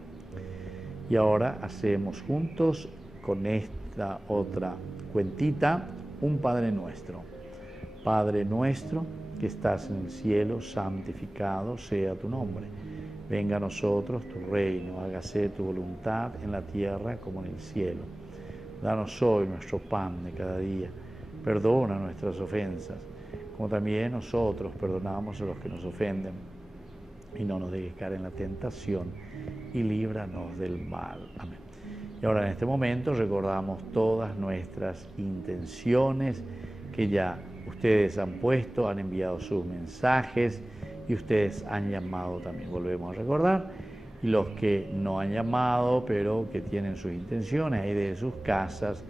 Y ahora hacemos juntos con esta otra cuentita un Padre Nuestro. Padre nuestro que estás en el cielo, santificado sea tu nombre. Venga a nosotros tu reino, hágase tu voluntad en la tierra como en el cielo. Danos hoy nuestro pan de cada día. Perdona nuestras ofensas, como también nosotros perdonamos a los que nos ofenden. Y no nos dejes caer en la tentación, y líbranos del mal. Amén. Y ahora en este momento recordamos todas nuestras intenciones que ya ustedes han puesto, han enviado sus mensajes y ustedes han llamado también. Volvemos a recordar. Y los que no han llamado, pero que tienen sus intenciones ahí de sus casas,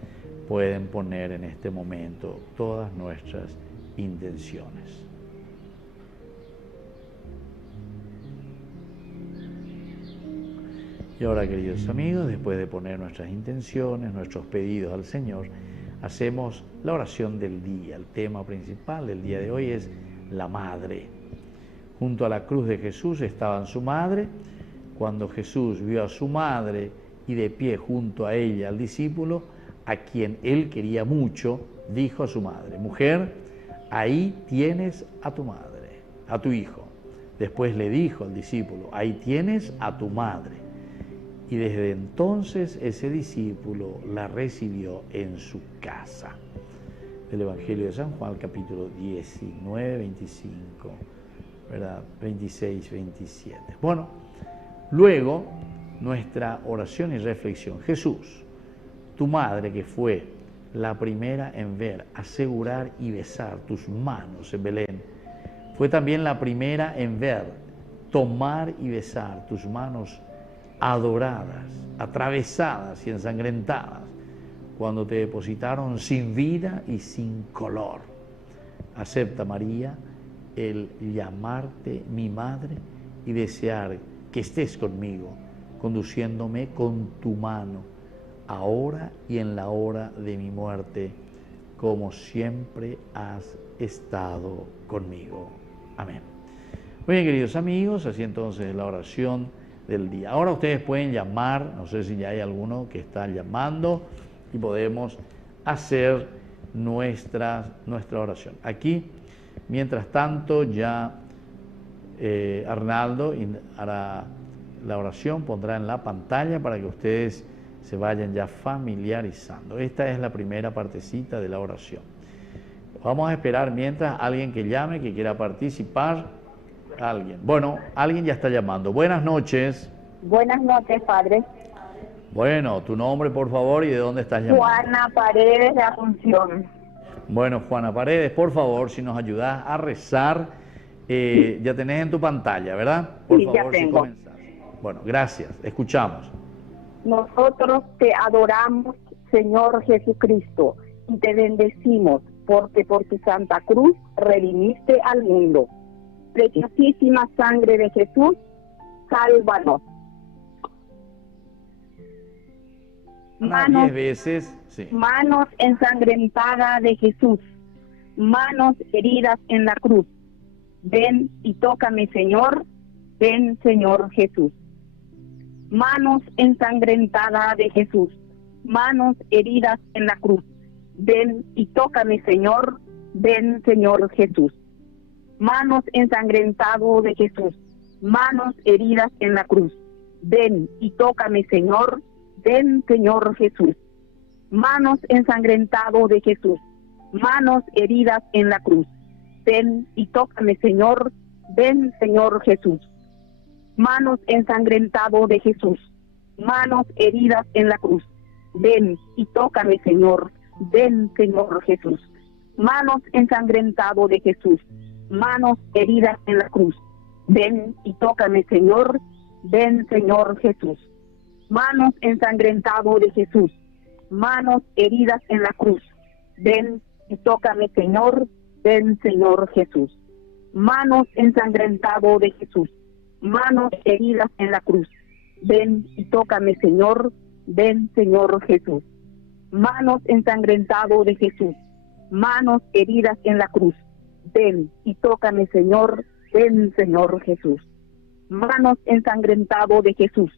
pueden poner en este momento todas nuestras intenciones. Y ahora, queridos amigos, después de poner nuestras intenciones, nuestros pedidos al Señor, hacemos la oración del día. El tema principal del día de hoy es la madre. Junto a la cruz de Jesús estaba su madre. Cuando Jesús vio a su madre y de pie junto a ella al discípulo, a quien él quería mucho, dijo a su madre: mujer, ahí tienes a tu madre, a tu hijo. Después le dijo al discípulo: ahí tienes a tu madre. Y desde entonces ese discípulo la recibió en su casa. Del Evangelio de San Juan, capítulo 19, 25, ¿verdad? 26, 27. Bueno, luego nuestra oración y reflexión. Jesús, tu madre, que fue la primera en ver, asegurar y besar tus manos en Belén, fue también la primera en ver, tomar y besar tus manos adoradas, atravesadas y ensangrentadas, cuando te depositaron sin vida y sin color. Acepta, María, el llamarte mi madre y desear que estés conmigo, conduciéndome con tu mano, ahora y en la hora de mi muerte, como siempre has estado conmigo. Amén. Muy bien, queridos amigos, así entonces la oración del día. Ahora ustedes pueden llamar, no sé si ya hay alguno que está llamando, y podemos hacer nuestra oración. Aquí, mientras tanto, ya Arnaldo hará la oración, pondrá en la pantalla para que ustedes se vayan ya familiarizando. Esta es la primera partecita de la oración. Vamos a esperar mientras alguien que llame, que quiera participar. Alguien. Bueno, alguien ya está llamando. Buenas noches. Buenas noches, padre. Bueno, tu nombre, por favor, y de dónde estás llamando. Juana Paredes de Asunción. Bueno, Juana Paredes, por favor, si nos ayudas a rezar, ya tenés en tu pantalla, ¿verdad? Por Sí, favor, ya tengo. si comenzás. Bueno, gracias. Escuchamos. Nosotros te adoramos, Señor Jesucristo, y te bendecimos, porque por tu santa cruz redimiste al mundo. Preciosísima sangre de Jesús, sálvanos. Ana, 10 veces, sí. Manos ensangrentadas de Jesús, manos heridas en la cruz. Ven y tócame, Señor, ven, Señor Jesús. Manos ensangrentadas de Jesús, manos heridas en la cruz. Ven y tócame, Señor, ven, Señor Jesús. Manos ensangrentadas de Jesús, manos heridas en la cruz. Ven y tócame, Señor, ven, Señor Jesús. Manos ensangrentadas de Jesús, manos heridas en la cruz. Ven y tócame, Señor, ven, Señor Jesús. Manos ensangrentadas de Jesús, manos heridas en la cruz. Ven y tócame, Señor, ven, Señor Jesús. Manos ensangrentadas de Jesús, manos heridas en la cruz. Ven y tócame, Señor, ven, Señor Jesús. Manos ensangrentadas de Jesús, manos heridas en la cruz. Ven y tócame, Señor, ven, Señor Jesús. Manos ensangrentadas de Jesús, manos heridas en la cruz. Ven y tócame, Señor, ven, Señor Jesús. Manos ensangrentadas de Jesús, manos heridas en la cruz. Ven y tócame, Señor, ven, Señor Jesús. Manos ensangrentadas de Jesús,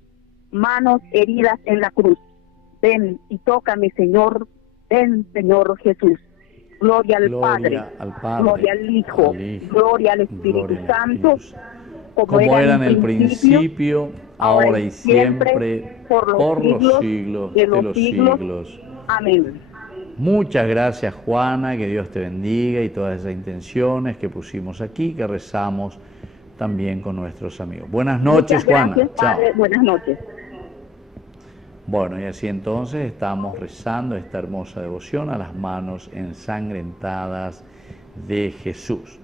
manos heridas en la cruz. Ven y tócame, Señor, ven, Señor Jesús. Gloria al Padre, gloria al Hijo, gloria al Espíritu Santo, como era en el principio, ahora y siempre, por los siglos de los siglos. Amén. Muchas gracias, Juana, que Dios te bendiga, y todas esas intenciones que pusimos aquí, que rezamos también con nuestros amigos. Buenas noches, Juana. Gracias, Padre. Chao. Buenas noches. Bueno, y así entonces estamos rezando esta hermosa devoción a las manos ensangrentadas de Jesús.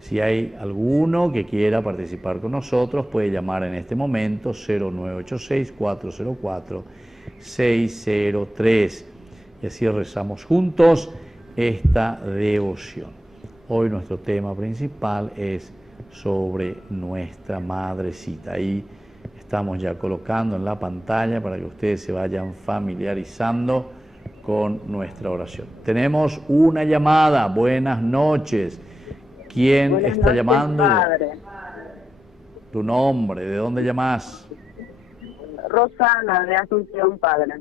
Si hay alguno que quiera participar con nosotros, puede llamar en este momento 0986-404-603. Y así rezamos juntos esta devoción. Hoy nuestro tema principal es sobre nuestra madrecita. Ahí está estamos ya colocando en la pantalla para que ustedes se vayan familiarizando con nuestra oración. Tenemos una llamada. Buenas noches. ¿Quién Buenas está noches, llamando? padre. Tu nombre, ¿de dónde llamas? Rosana, de Asunción, padre.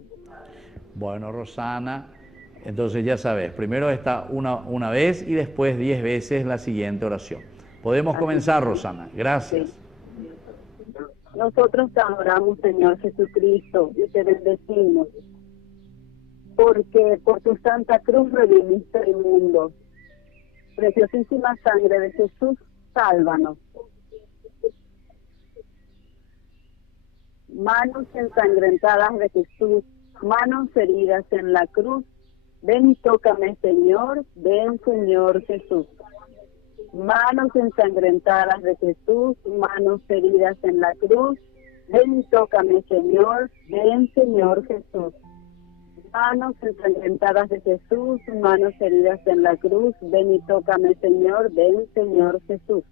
Bueno, Rosana, entonces ya sabes, primero está una vez y después 10 veces la siguiente oración. Podemos comenzar, Rosana. Gracias. Sí. Nosotros te adoramos, Señor Jesucristo, y te bendecimos, porque por tu santa cruz redimiste el mundo. Preciosísima sangre de Jesús, sálvanos. Manos ensangrentadas de Jesús, manos heridas en la cruz, ven y tócame, Señor, ven, Señor Jesús. Manos ensangrentadas de Jesús, manos heridas en la cruz, ven y tócame, Señor, ven, Señor Jesús. Manos ensangrentadas de Jesús, manos heridas en la cruz, ven y tócame, Señor, ven, Señor Jesús.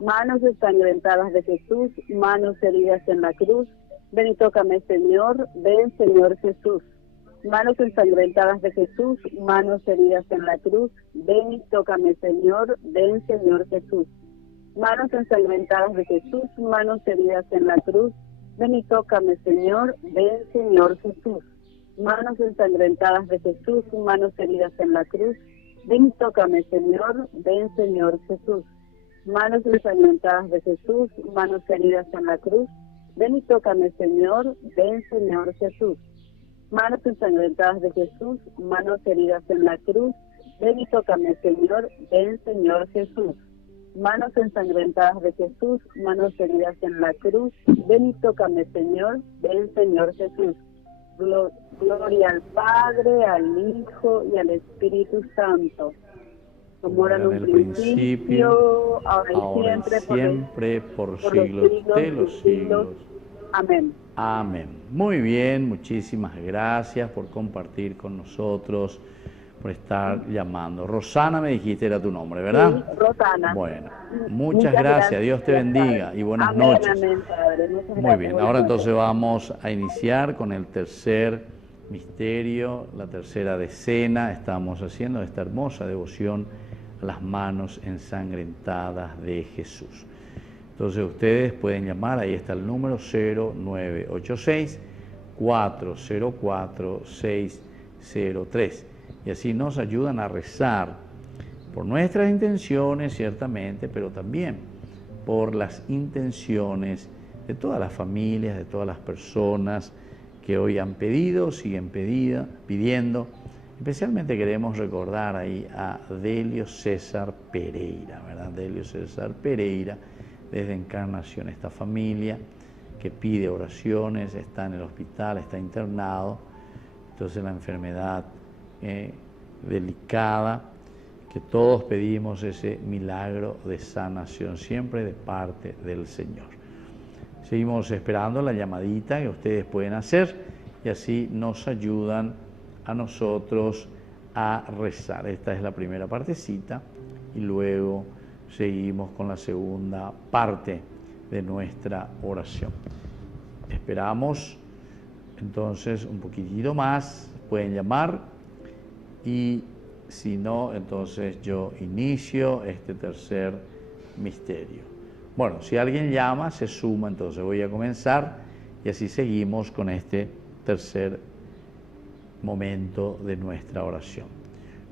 Manos ensangrentadas de Jesús, manos heridas en la cruz, ven y tócame, Señor, ven, Señor Jesús. Manos ensangrentadas de Jesús, manos heridas en la cruz, ven y tócame, Señor, ven, Señor Jesús. Manos ensangrentadas de Jesús, manos heridas en la cruz, ven y tócame, Señor, ven, Señor Jesús. Manos ensangrentadas de Jesús, manos heridas en la cruz, ven y tócame, Señor, ven, Señor Jesús. Manos ensangrentadas de Jesús, manos heridas en la cruz, ven y tócame, Señor, ven, Señor Jesús. Manos ensangrentadas de Jesús, manos heridas en la cruz, ven y tócame, Señor, ven, Señor Jesús. Manos ensangrentadas de Jesús, manos heridas en la cruz, ven y tócame, Señor, ven, Señor Jesús. Gloria al Padre, al Hijo y al Espíritu Santo, como era en un principio, ahora y siempre, por los siglos de los siglos. Amén. Amén. Muy bien, muchísimas gracias por compartir con nosotros, por estar llamando. Rosana, me dijiste era tu nombre, ¿verdad? Sí, Rosana. Bueno, muchas gracias. Dios te bendiga y buenas noches. Amén, Padre. Muy bien, ahora entonces vamos a iniciar con el tercer misterio, la tercera decena. Estamos haciendo esta hermosa devoción a las manos ensangrentadas de Jesús. Entonces ustedes pueden llamar, ahí está el número 0986-404-603 y así nos ayudan a rezar por nuestras intenciones, ciertamente, pero también por las intenciones de todas las familias, de todas las personas que hoy han pedido, siguen pidiendo. Especialmente queremos recordar ahí a Delio César Pereira, ¿verdad? Delio César Pereira, desde Encarnación, esta familia que pide oraciones, está en el hospital, está internado, entonces la enfermedad delicada, que todos pedimos ese milagro de sanación, siempre de parte del Señor. Seguimos esperando la llamadita que ustedes pueden hacer y así nos ayudan a nosotros a rezar. Esta es la primera partecita y luego seguimos con la segunda parte de nuestra oración. Esperamos entonces un poquitito más, pueden llamar y si no, entonces yo inicio este tercer misterio. Bueno, si alguien llama, se suma, entonces voy a comenzar y así seguimos con este tercer momento de nuestra oración.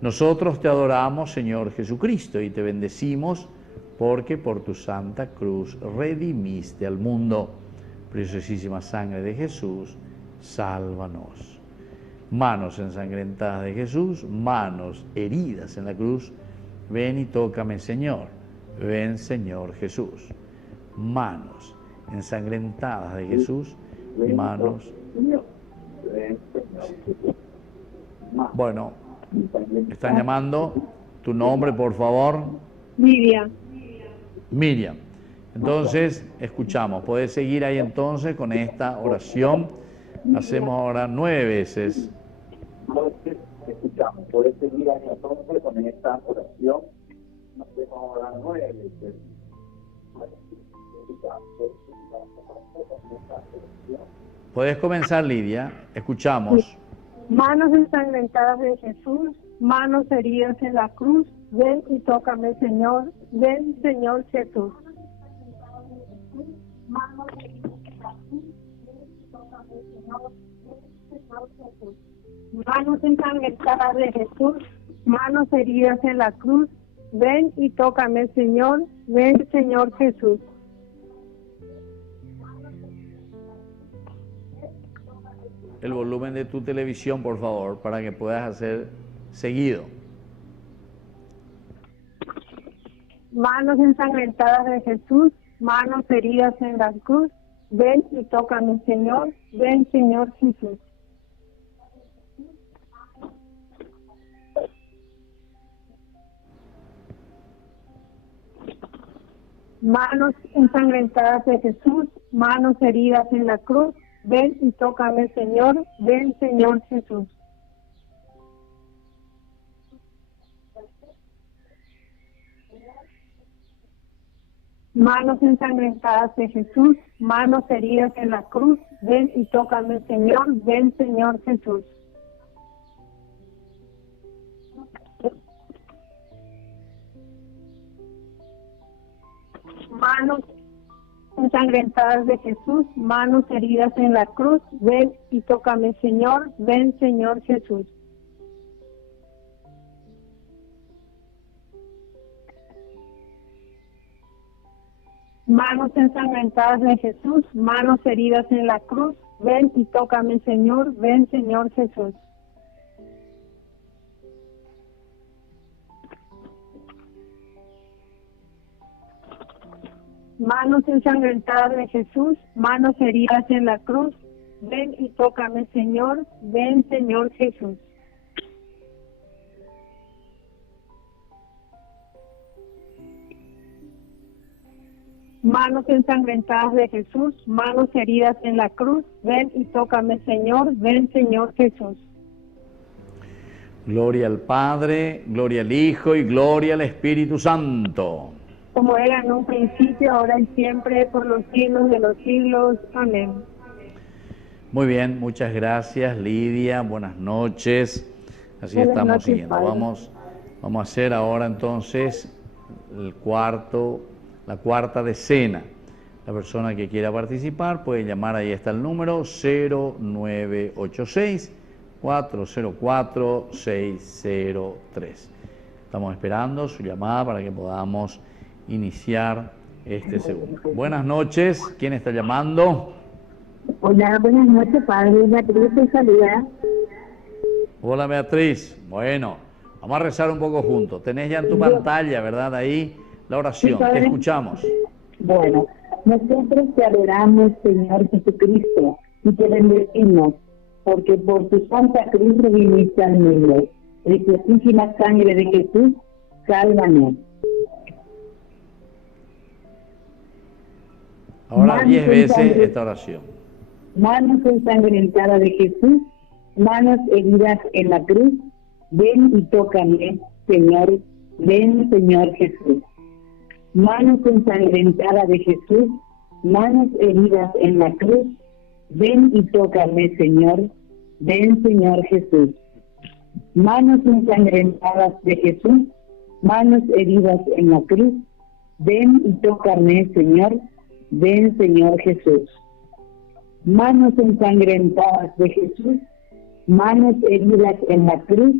Nosotros te adoramos, Señor Jesucristo, y te bendecimos porque por tu santa cruz redimiste al mundo. Preciosísima sangre de Jesús, sálvanos. Manos ensangrentadas de Jesús, manos heridas en la cruz, ven y tócame, Señor. Ven, Señor Jesús. Manos ensangrentadas de Jesús, manos... Bueno, están llamando. Tu nombre, por favor. Miriam. Miriam. Entonces, escuchamos. Puedes seguir ahí entonces con esta oración. Hacemos ahora 9 veces. Escuchamos. Puedes seguir ahí entonces con esta oración. Hacemos ahora 9 veces. Escuchamos. Puedes comenzar, Lidia. Escuchamos. Manos ensangrentadas de Jesús, manos heridas en la cruz, ven y tócame, Señor, ven, Señor Jesús. Manos heridas en la cruz, ven y tócame, Señor, ven, Señor Jesús. Manos ensangrentadas de Jesús, manos heridas en la cruz, ven y tócame, Señor, ven, Señor Jesús. El volumen de tu televisión, por favor, para que puedas hacer seguido. Manos ensangrentadas de Jesús, manos heridas en la cruz, ven y tócame, Señor, ven, Señor Jesús. Manos ensangrentadas de Jesús, manos heridas en la cruz, ven y tócame, Señor, ven, Señor Jesús. Manos ensangrentadas de Jesús, manos heridas en la cruz, ven y tócame, Señor, ven, Señor Jesús. Manos ensangrentadas de Jesús, manos heridas en la cruz, ven y tócame, Señor, ven, Señor Jesús. Manos ensangrentadas de Jesús, manos heridas en la cruz, ven y tócame, Señor, ven, Señor Jesús. Manos ensangrentadas de Jesús, manos heridas en la cruz, ven y tócame, Señor, ven, Señor Jesús. Manos ensangrentadas de Jesús, manos heridas en la cruz, ven y tócame, Señor, ven, Señor Jesús. Gloria al Padre, gloria al Hijo y gloria al Espíritu Santo. Como era en un principio, ahora y siempre, por los siglos de los siglos. Amén. Muy bien, muchas gracias, Lidia. Buenas noches. Así Buenas estamos noches, siguiendo. padre. Vamos a hacer ahora entonces la cuarta decena. La persona que quiera participar puede llamar, ahí está el número 0986-404-603. Estamos esperando su llamada para que podamos iniciar este segundo. Buenas noches, ¿quién está llamando? Hola, buenas noches, padre. Beatriz te saluda. Hola Beatriz, bueno, vamos a rezar un poco juntos. Tenés ya en tu pantalla, ¿verdad? Ahí la oración, Sí, te escuchamos. Bueno, nosotros te adoramos, Señor Jesucristo, y te bendecimos, porque por tu santa cruz redimiste al mundo. Preciosísima sangre de Jesús, sálvanos. Ahora 10 veces esta oración. Manos ensangrentadas de Jesús, manos heridas en la cruz, ven y tócame, Señor, ven, Señor Jesús. Manos ensangrentadas de Jesús, manos heridas en la cruz, ven y tócame, Señor, ven, Señor Jesús. Manos ensangrentadas de Jesús, manos heridas en la cruz, ven y tócame, Señor, ven, Señor Jesús. Manos ensangrentadas de Jesús, manos heridas en la cruz,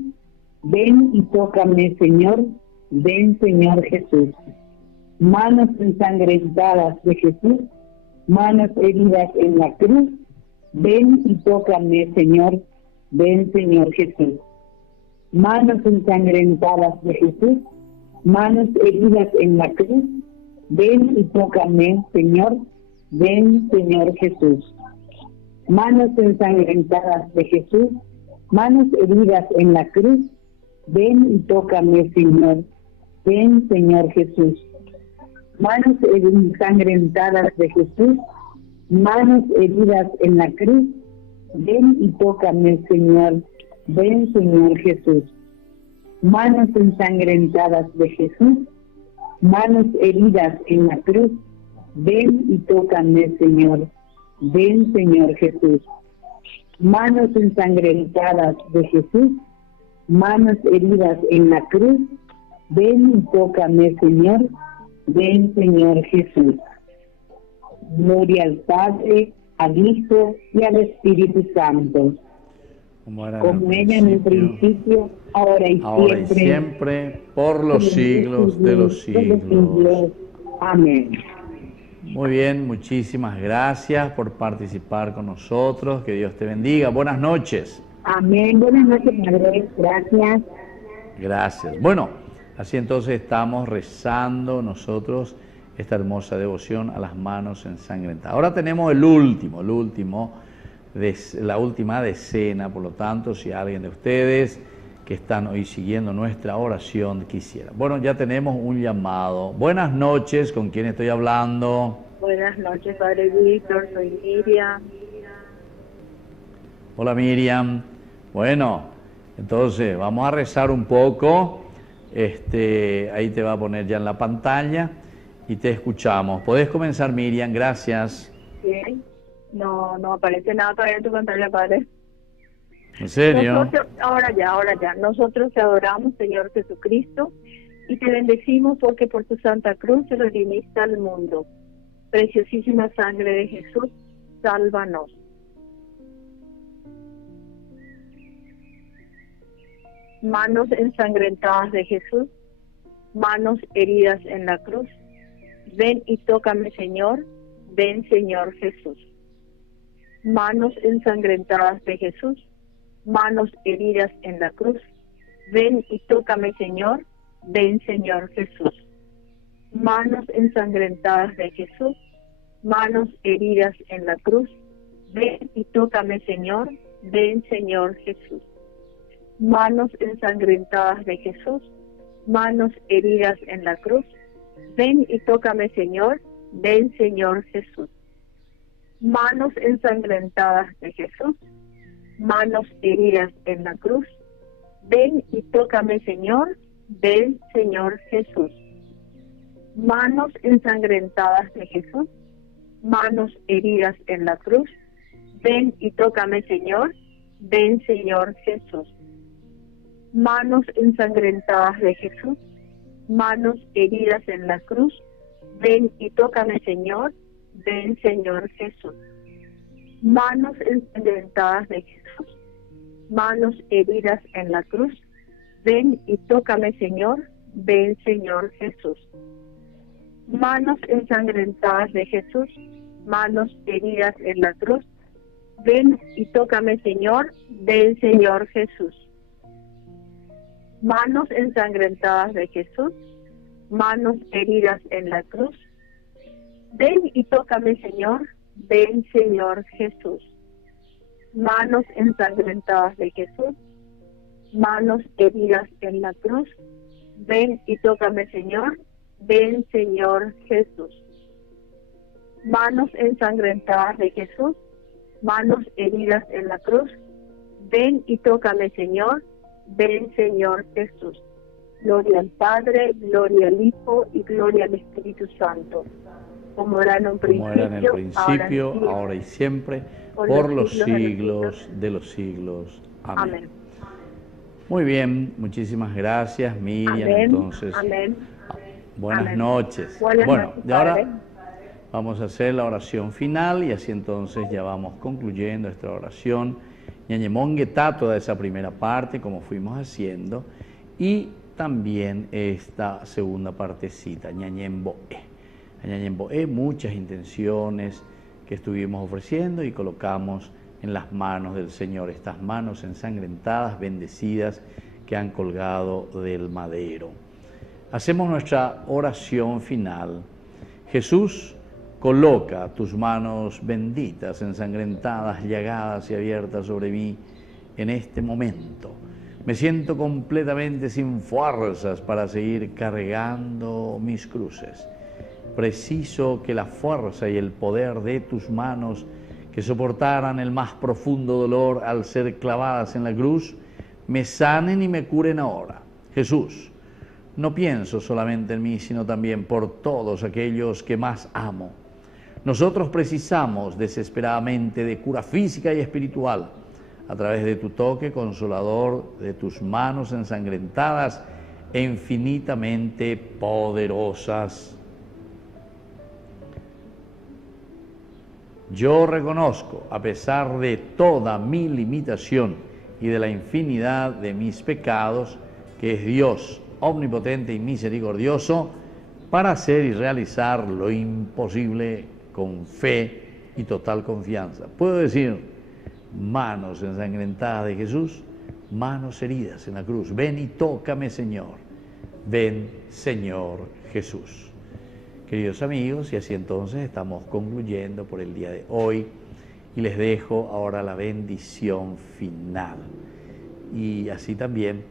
ven y tócame, Señor, ven, Señor Jesús. Manos ensangrentadas de Jesús, manos heridas en la cruz, ven y tócame, Señor, ven, Señor Jesús. Manos ensangrentadas de Jesús, manos heridas en la cruz, ven y tócame, Señor, ven, Señor Jesús. Manos ensangrentadas de Jesús, manos heridas en la cruz, ven y tócame, Señor, ven, Señor Jesús. Manos ensangrentadas de Jesús, manos heridas en la cruz, ven y tócame, Señor, ven, Señor Jesús. Manos ensangrentadas de Jesús, manos heridas en la cruz, ven y tócame, Señor. Ven, Señor Jesús. Manos ensangrentadas de Jesús, manos heridas en la cruz, ven y tócame, Señor. Ven, Señor Jesús. Gloria al Padre, al Hijo y al Espíritu Santo. Como era en el principio, ahora y siempre, por los siglos de los siglos. Amén. Muy bien, muchísimas gracias por participar con nosotros. Que Dios te bendiga. Buenas noches. Amén. Buenas noches, Padre. Gracias. Gracias. Bueno, así entonces estamos rezando nosotros esta hermosa devoción a las manos ensangrentadas. Ahora tenemos la última decena, por lo tanto, si alguien de ustedes que están hoy siguiendo nuestra oración quisiera. Bueno, ya tenemos un llamado. Buenas noches, ¿con quién estoy hablando? Buenas noches, Padre Víctor, soy Miriam. Hola Miriam. Bueno, entonces vamos a rezar un poco. Ahí te va a poner ya en la pantalla y te escuchamos. ¿Podés comenzar, Miriam? Gracias. Bien. No aparece nada todavía en tu pantalla, Padre. ¿En serio? Ahora ya. Nosotros te adoramos, Señor Jesucristo, y te bendecimos porque por tu santa cruz te redimiste al mundo. Preciosísima sangre de Jesús, sálvanos. Manos ensangrentadas de Jesús, manos heridas en la cruz, ven y tócame, Señor, ven, Señor Jesús. Manos ensangrentadas de Jesús, manos heridas en la cruz, ven y tócame, Señor, ven, Señor Jesús. Manos ensangrentadas de Jesús, manos heridas en la cruz, ven y tócame, Señor, ven, Señor Jesús. Manos ensangrentadas de Jesús, manos heridas en la cruz, ven y tócame, Señor, ven, Señor Jesús. Manos ensangrentadas de Jesús, manos heridas en la cruz, ven y tócame, Señor, ven, Señor Jesús. Manos ensangrentadas de Jesús, manos heridas en la cruz, ven y tócame, Señor, ven, Señor Jesús. Manos ensangrentadas de Jesús, manos heridas en la cruz, ven y tócame, Señor, ven, Señor Jesús. Manos ensangrentadas de Jesús, manos heridas en la cruz, ven y tócame, Señor, ven, Señor Jesús. Manos ensangrentadas de Jesús, manos heridas en la cruz, ven y tócame, Señor, ven, Señor Jesús. Manos ensangrentadas de Jesús, manos heridas en la cruz, ven y tócame, Señor, ven, Señor Jesús. Manos ensangrentadas de Jesús, manos heridas en la cruz, ven y tócame, Señor, ven, Señor Jesús. Manos ensangrentadas de Jesús, manos heridas en la cruz, ven y tócame, Señor, ven, Señor Jesús. Gloria al Padre, gloria al Hijo y gloria al Espíritu Santo, como era en un principio, ahora y siempre, por los siglos de los siglos. Amén. Amén. Muy bien, muchísimas gracias, Miriam. Amén. Entonces, Amén. buenas Amén. noches. Buenas bueno, noches, y ahora Padre. vamos a hacer la oración final y así entonces ya vamos concluyendo esta oración. Ñañemonguetá, toda esa primera parte, como fuimos haciendo, y también esta segunda partecita, Ñañemboé. Ñañemboé, muchas intenciones que estuvimos ofreciendo y colocamos en las manos del Señor, estas manos ensangrentadas, bendecidas, que han colgado del madero. Hacemos nuestra oración final. Jesús, coloca tus manos benditas, ensangrentadas, llagadas y abiertas sobre mí en este momento. Me siento completamente sin fuerzas para seguir cargando mis cruces. Preciso que la fuerza y el poder de tus manos, que soportaran el más profundo dolor al ser clavadas en la cruz, me sanen y me curen ahora. Jesús, no pienso solamente en mí, sino también por todos aquellos que más amo, Nosotros precisamos desesperadamente de cura física y espiritual a través de tu toque consolador, de tus manos ensangrentadas e infinitamente poderosas. Yo reconozco, a pesar de toda mi limitación y de la infinidad de mis pecados, que es Dios omnipotente y misericordioso para hacer y realizar lo imposible con fe y total confianza. Puedo decir, manos ensangrentadas de Jesús, manos heridas en la cruz, ven y tócame, Señor, ven, Señor Jesús. Queridos amigos, y así entonces estamos concluyendo por el día de hoy y les dejo ahora la bendición final. Y así también,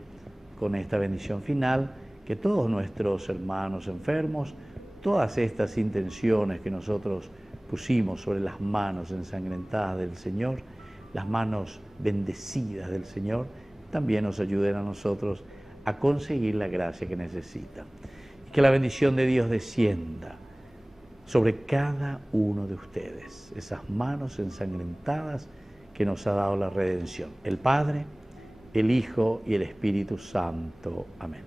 con esta bendición final, que todos nuestros hermanos enfermos, todas estas intenciones que nosotros pusimos sobre las manos ensangrentadas del Señor, las manos bendecidas del Señor, también nos ayuden a nosotros a conseguir la gracia que necesitan. Y que la bendición de Dios descienda sobre cada uno de ustedes, esas manos ensangrentadas que nos ha dado la redención, el Padre, el Hijo y el Espíritu Santo. Amén.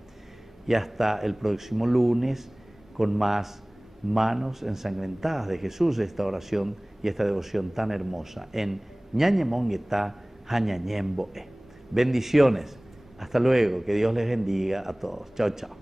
Y hasta el próximo lunes con más manos ensangrentadas de Jesús, esta oración y esta devoción tan hermosa en Ñañemonguetá, Jañañemboe. Bendiciones. Hasta luego. Que Dios les bendiga a todos. Chao, chao.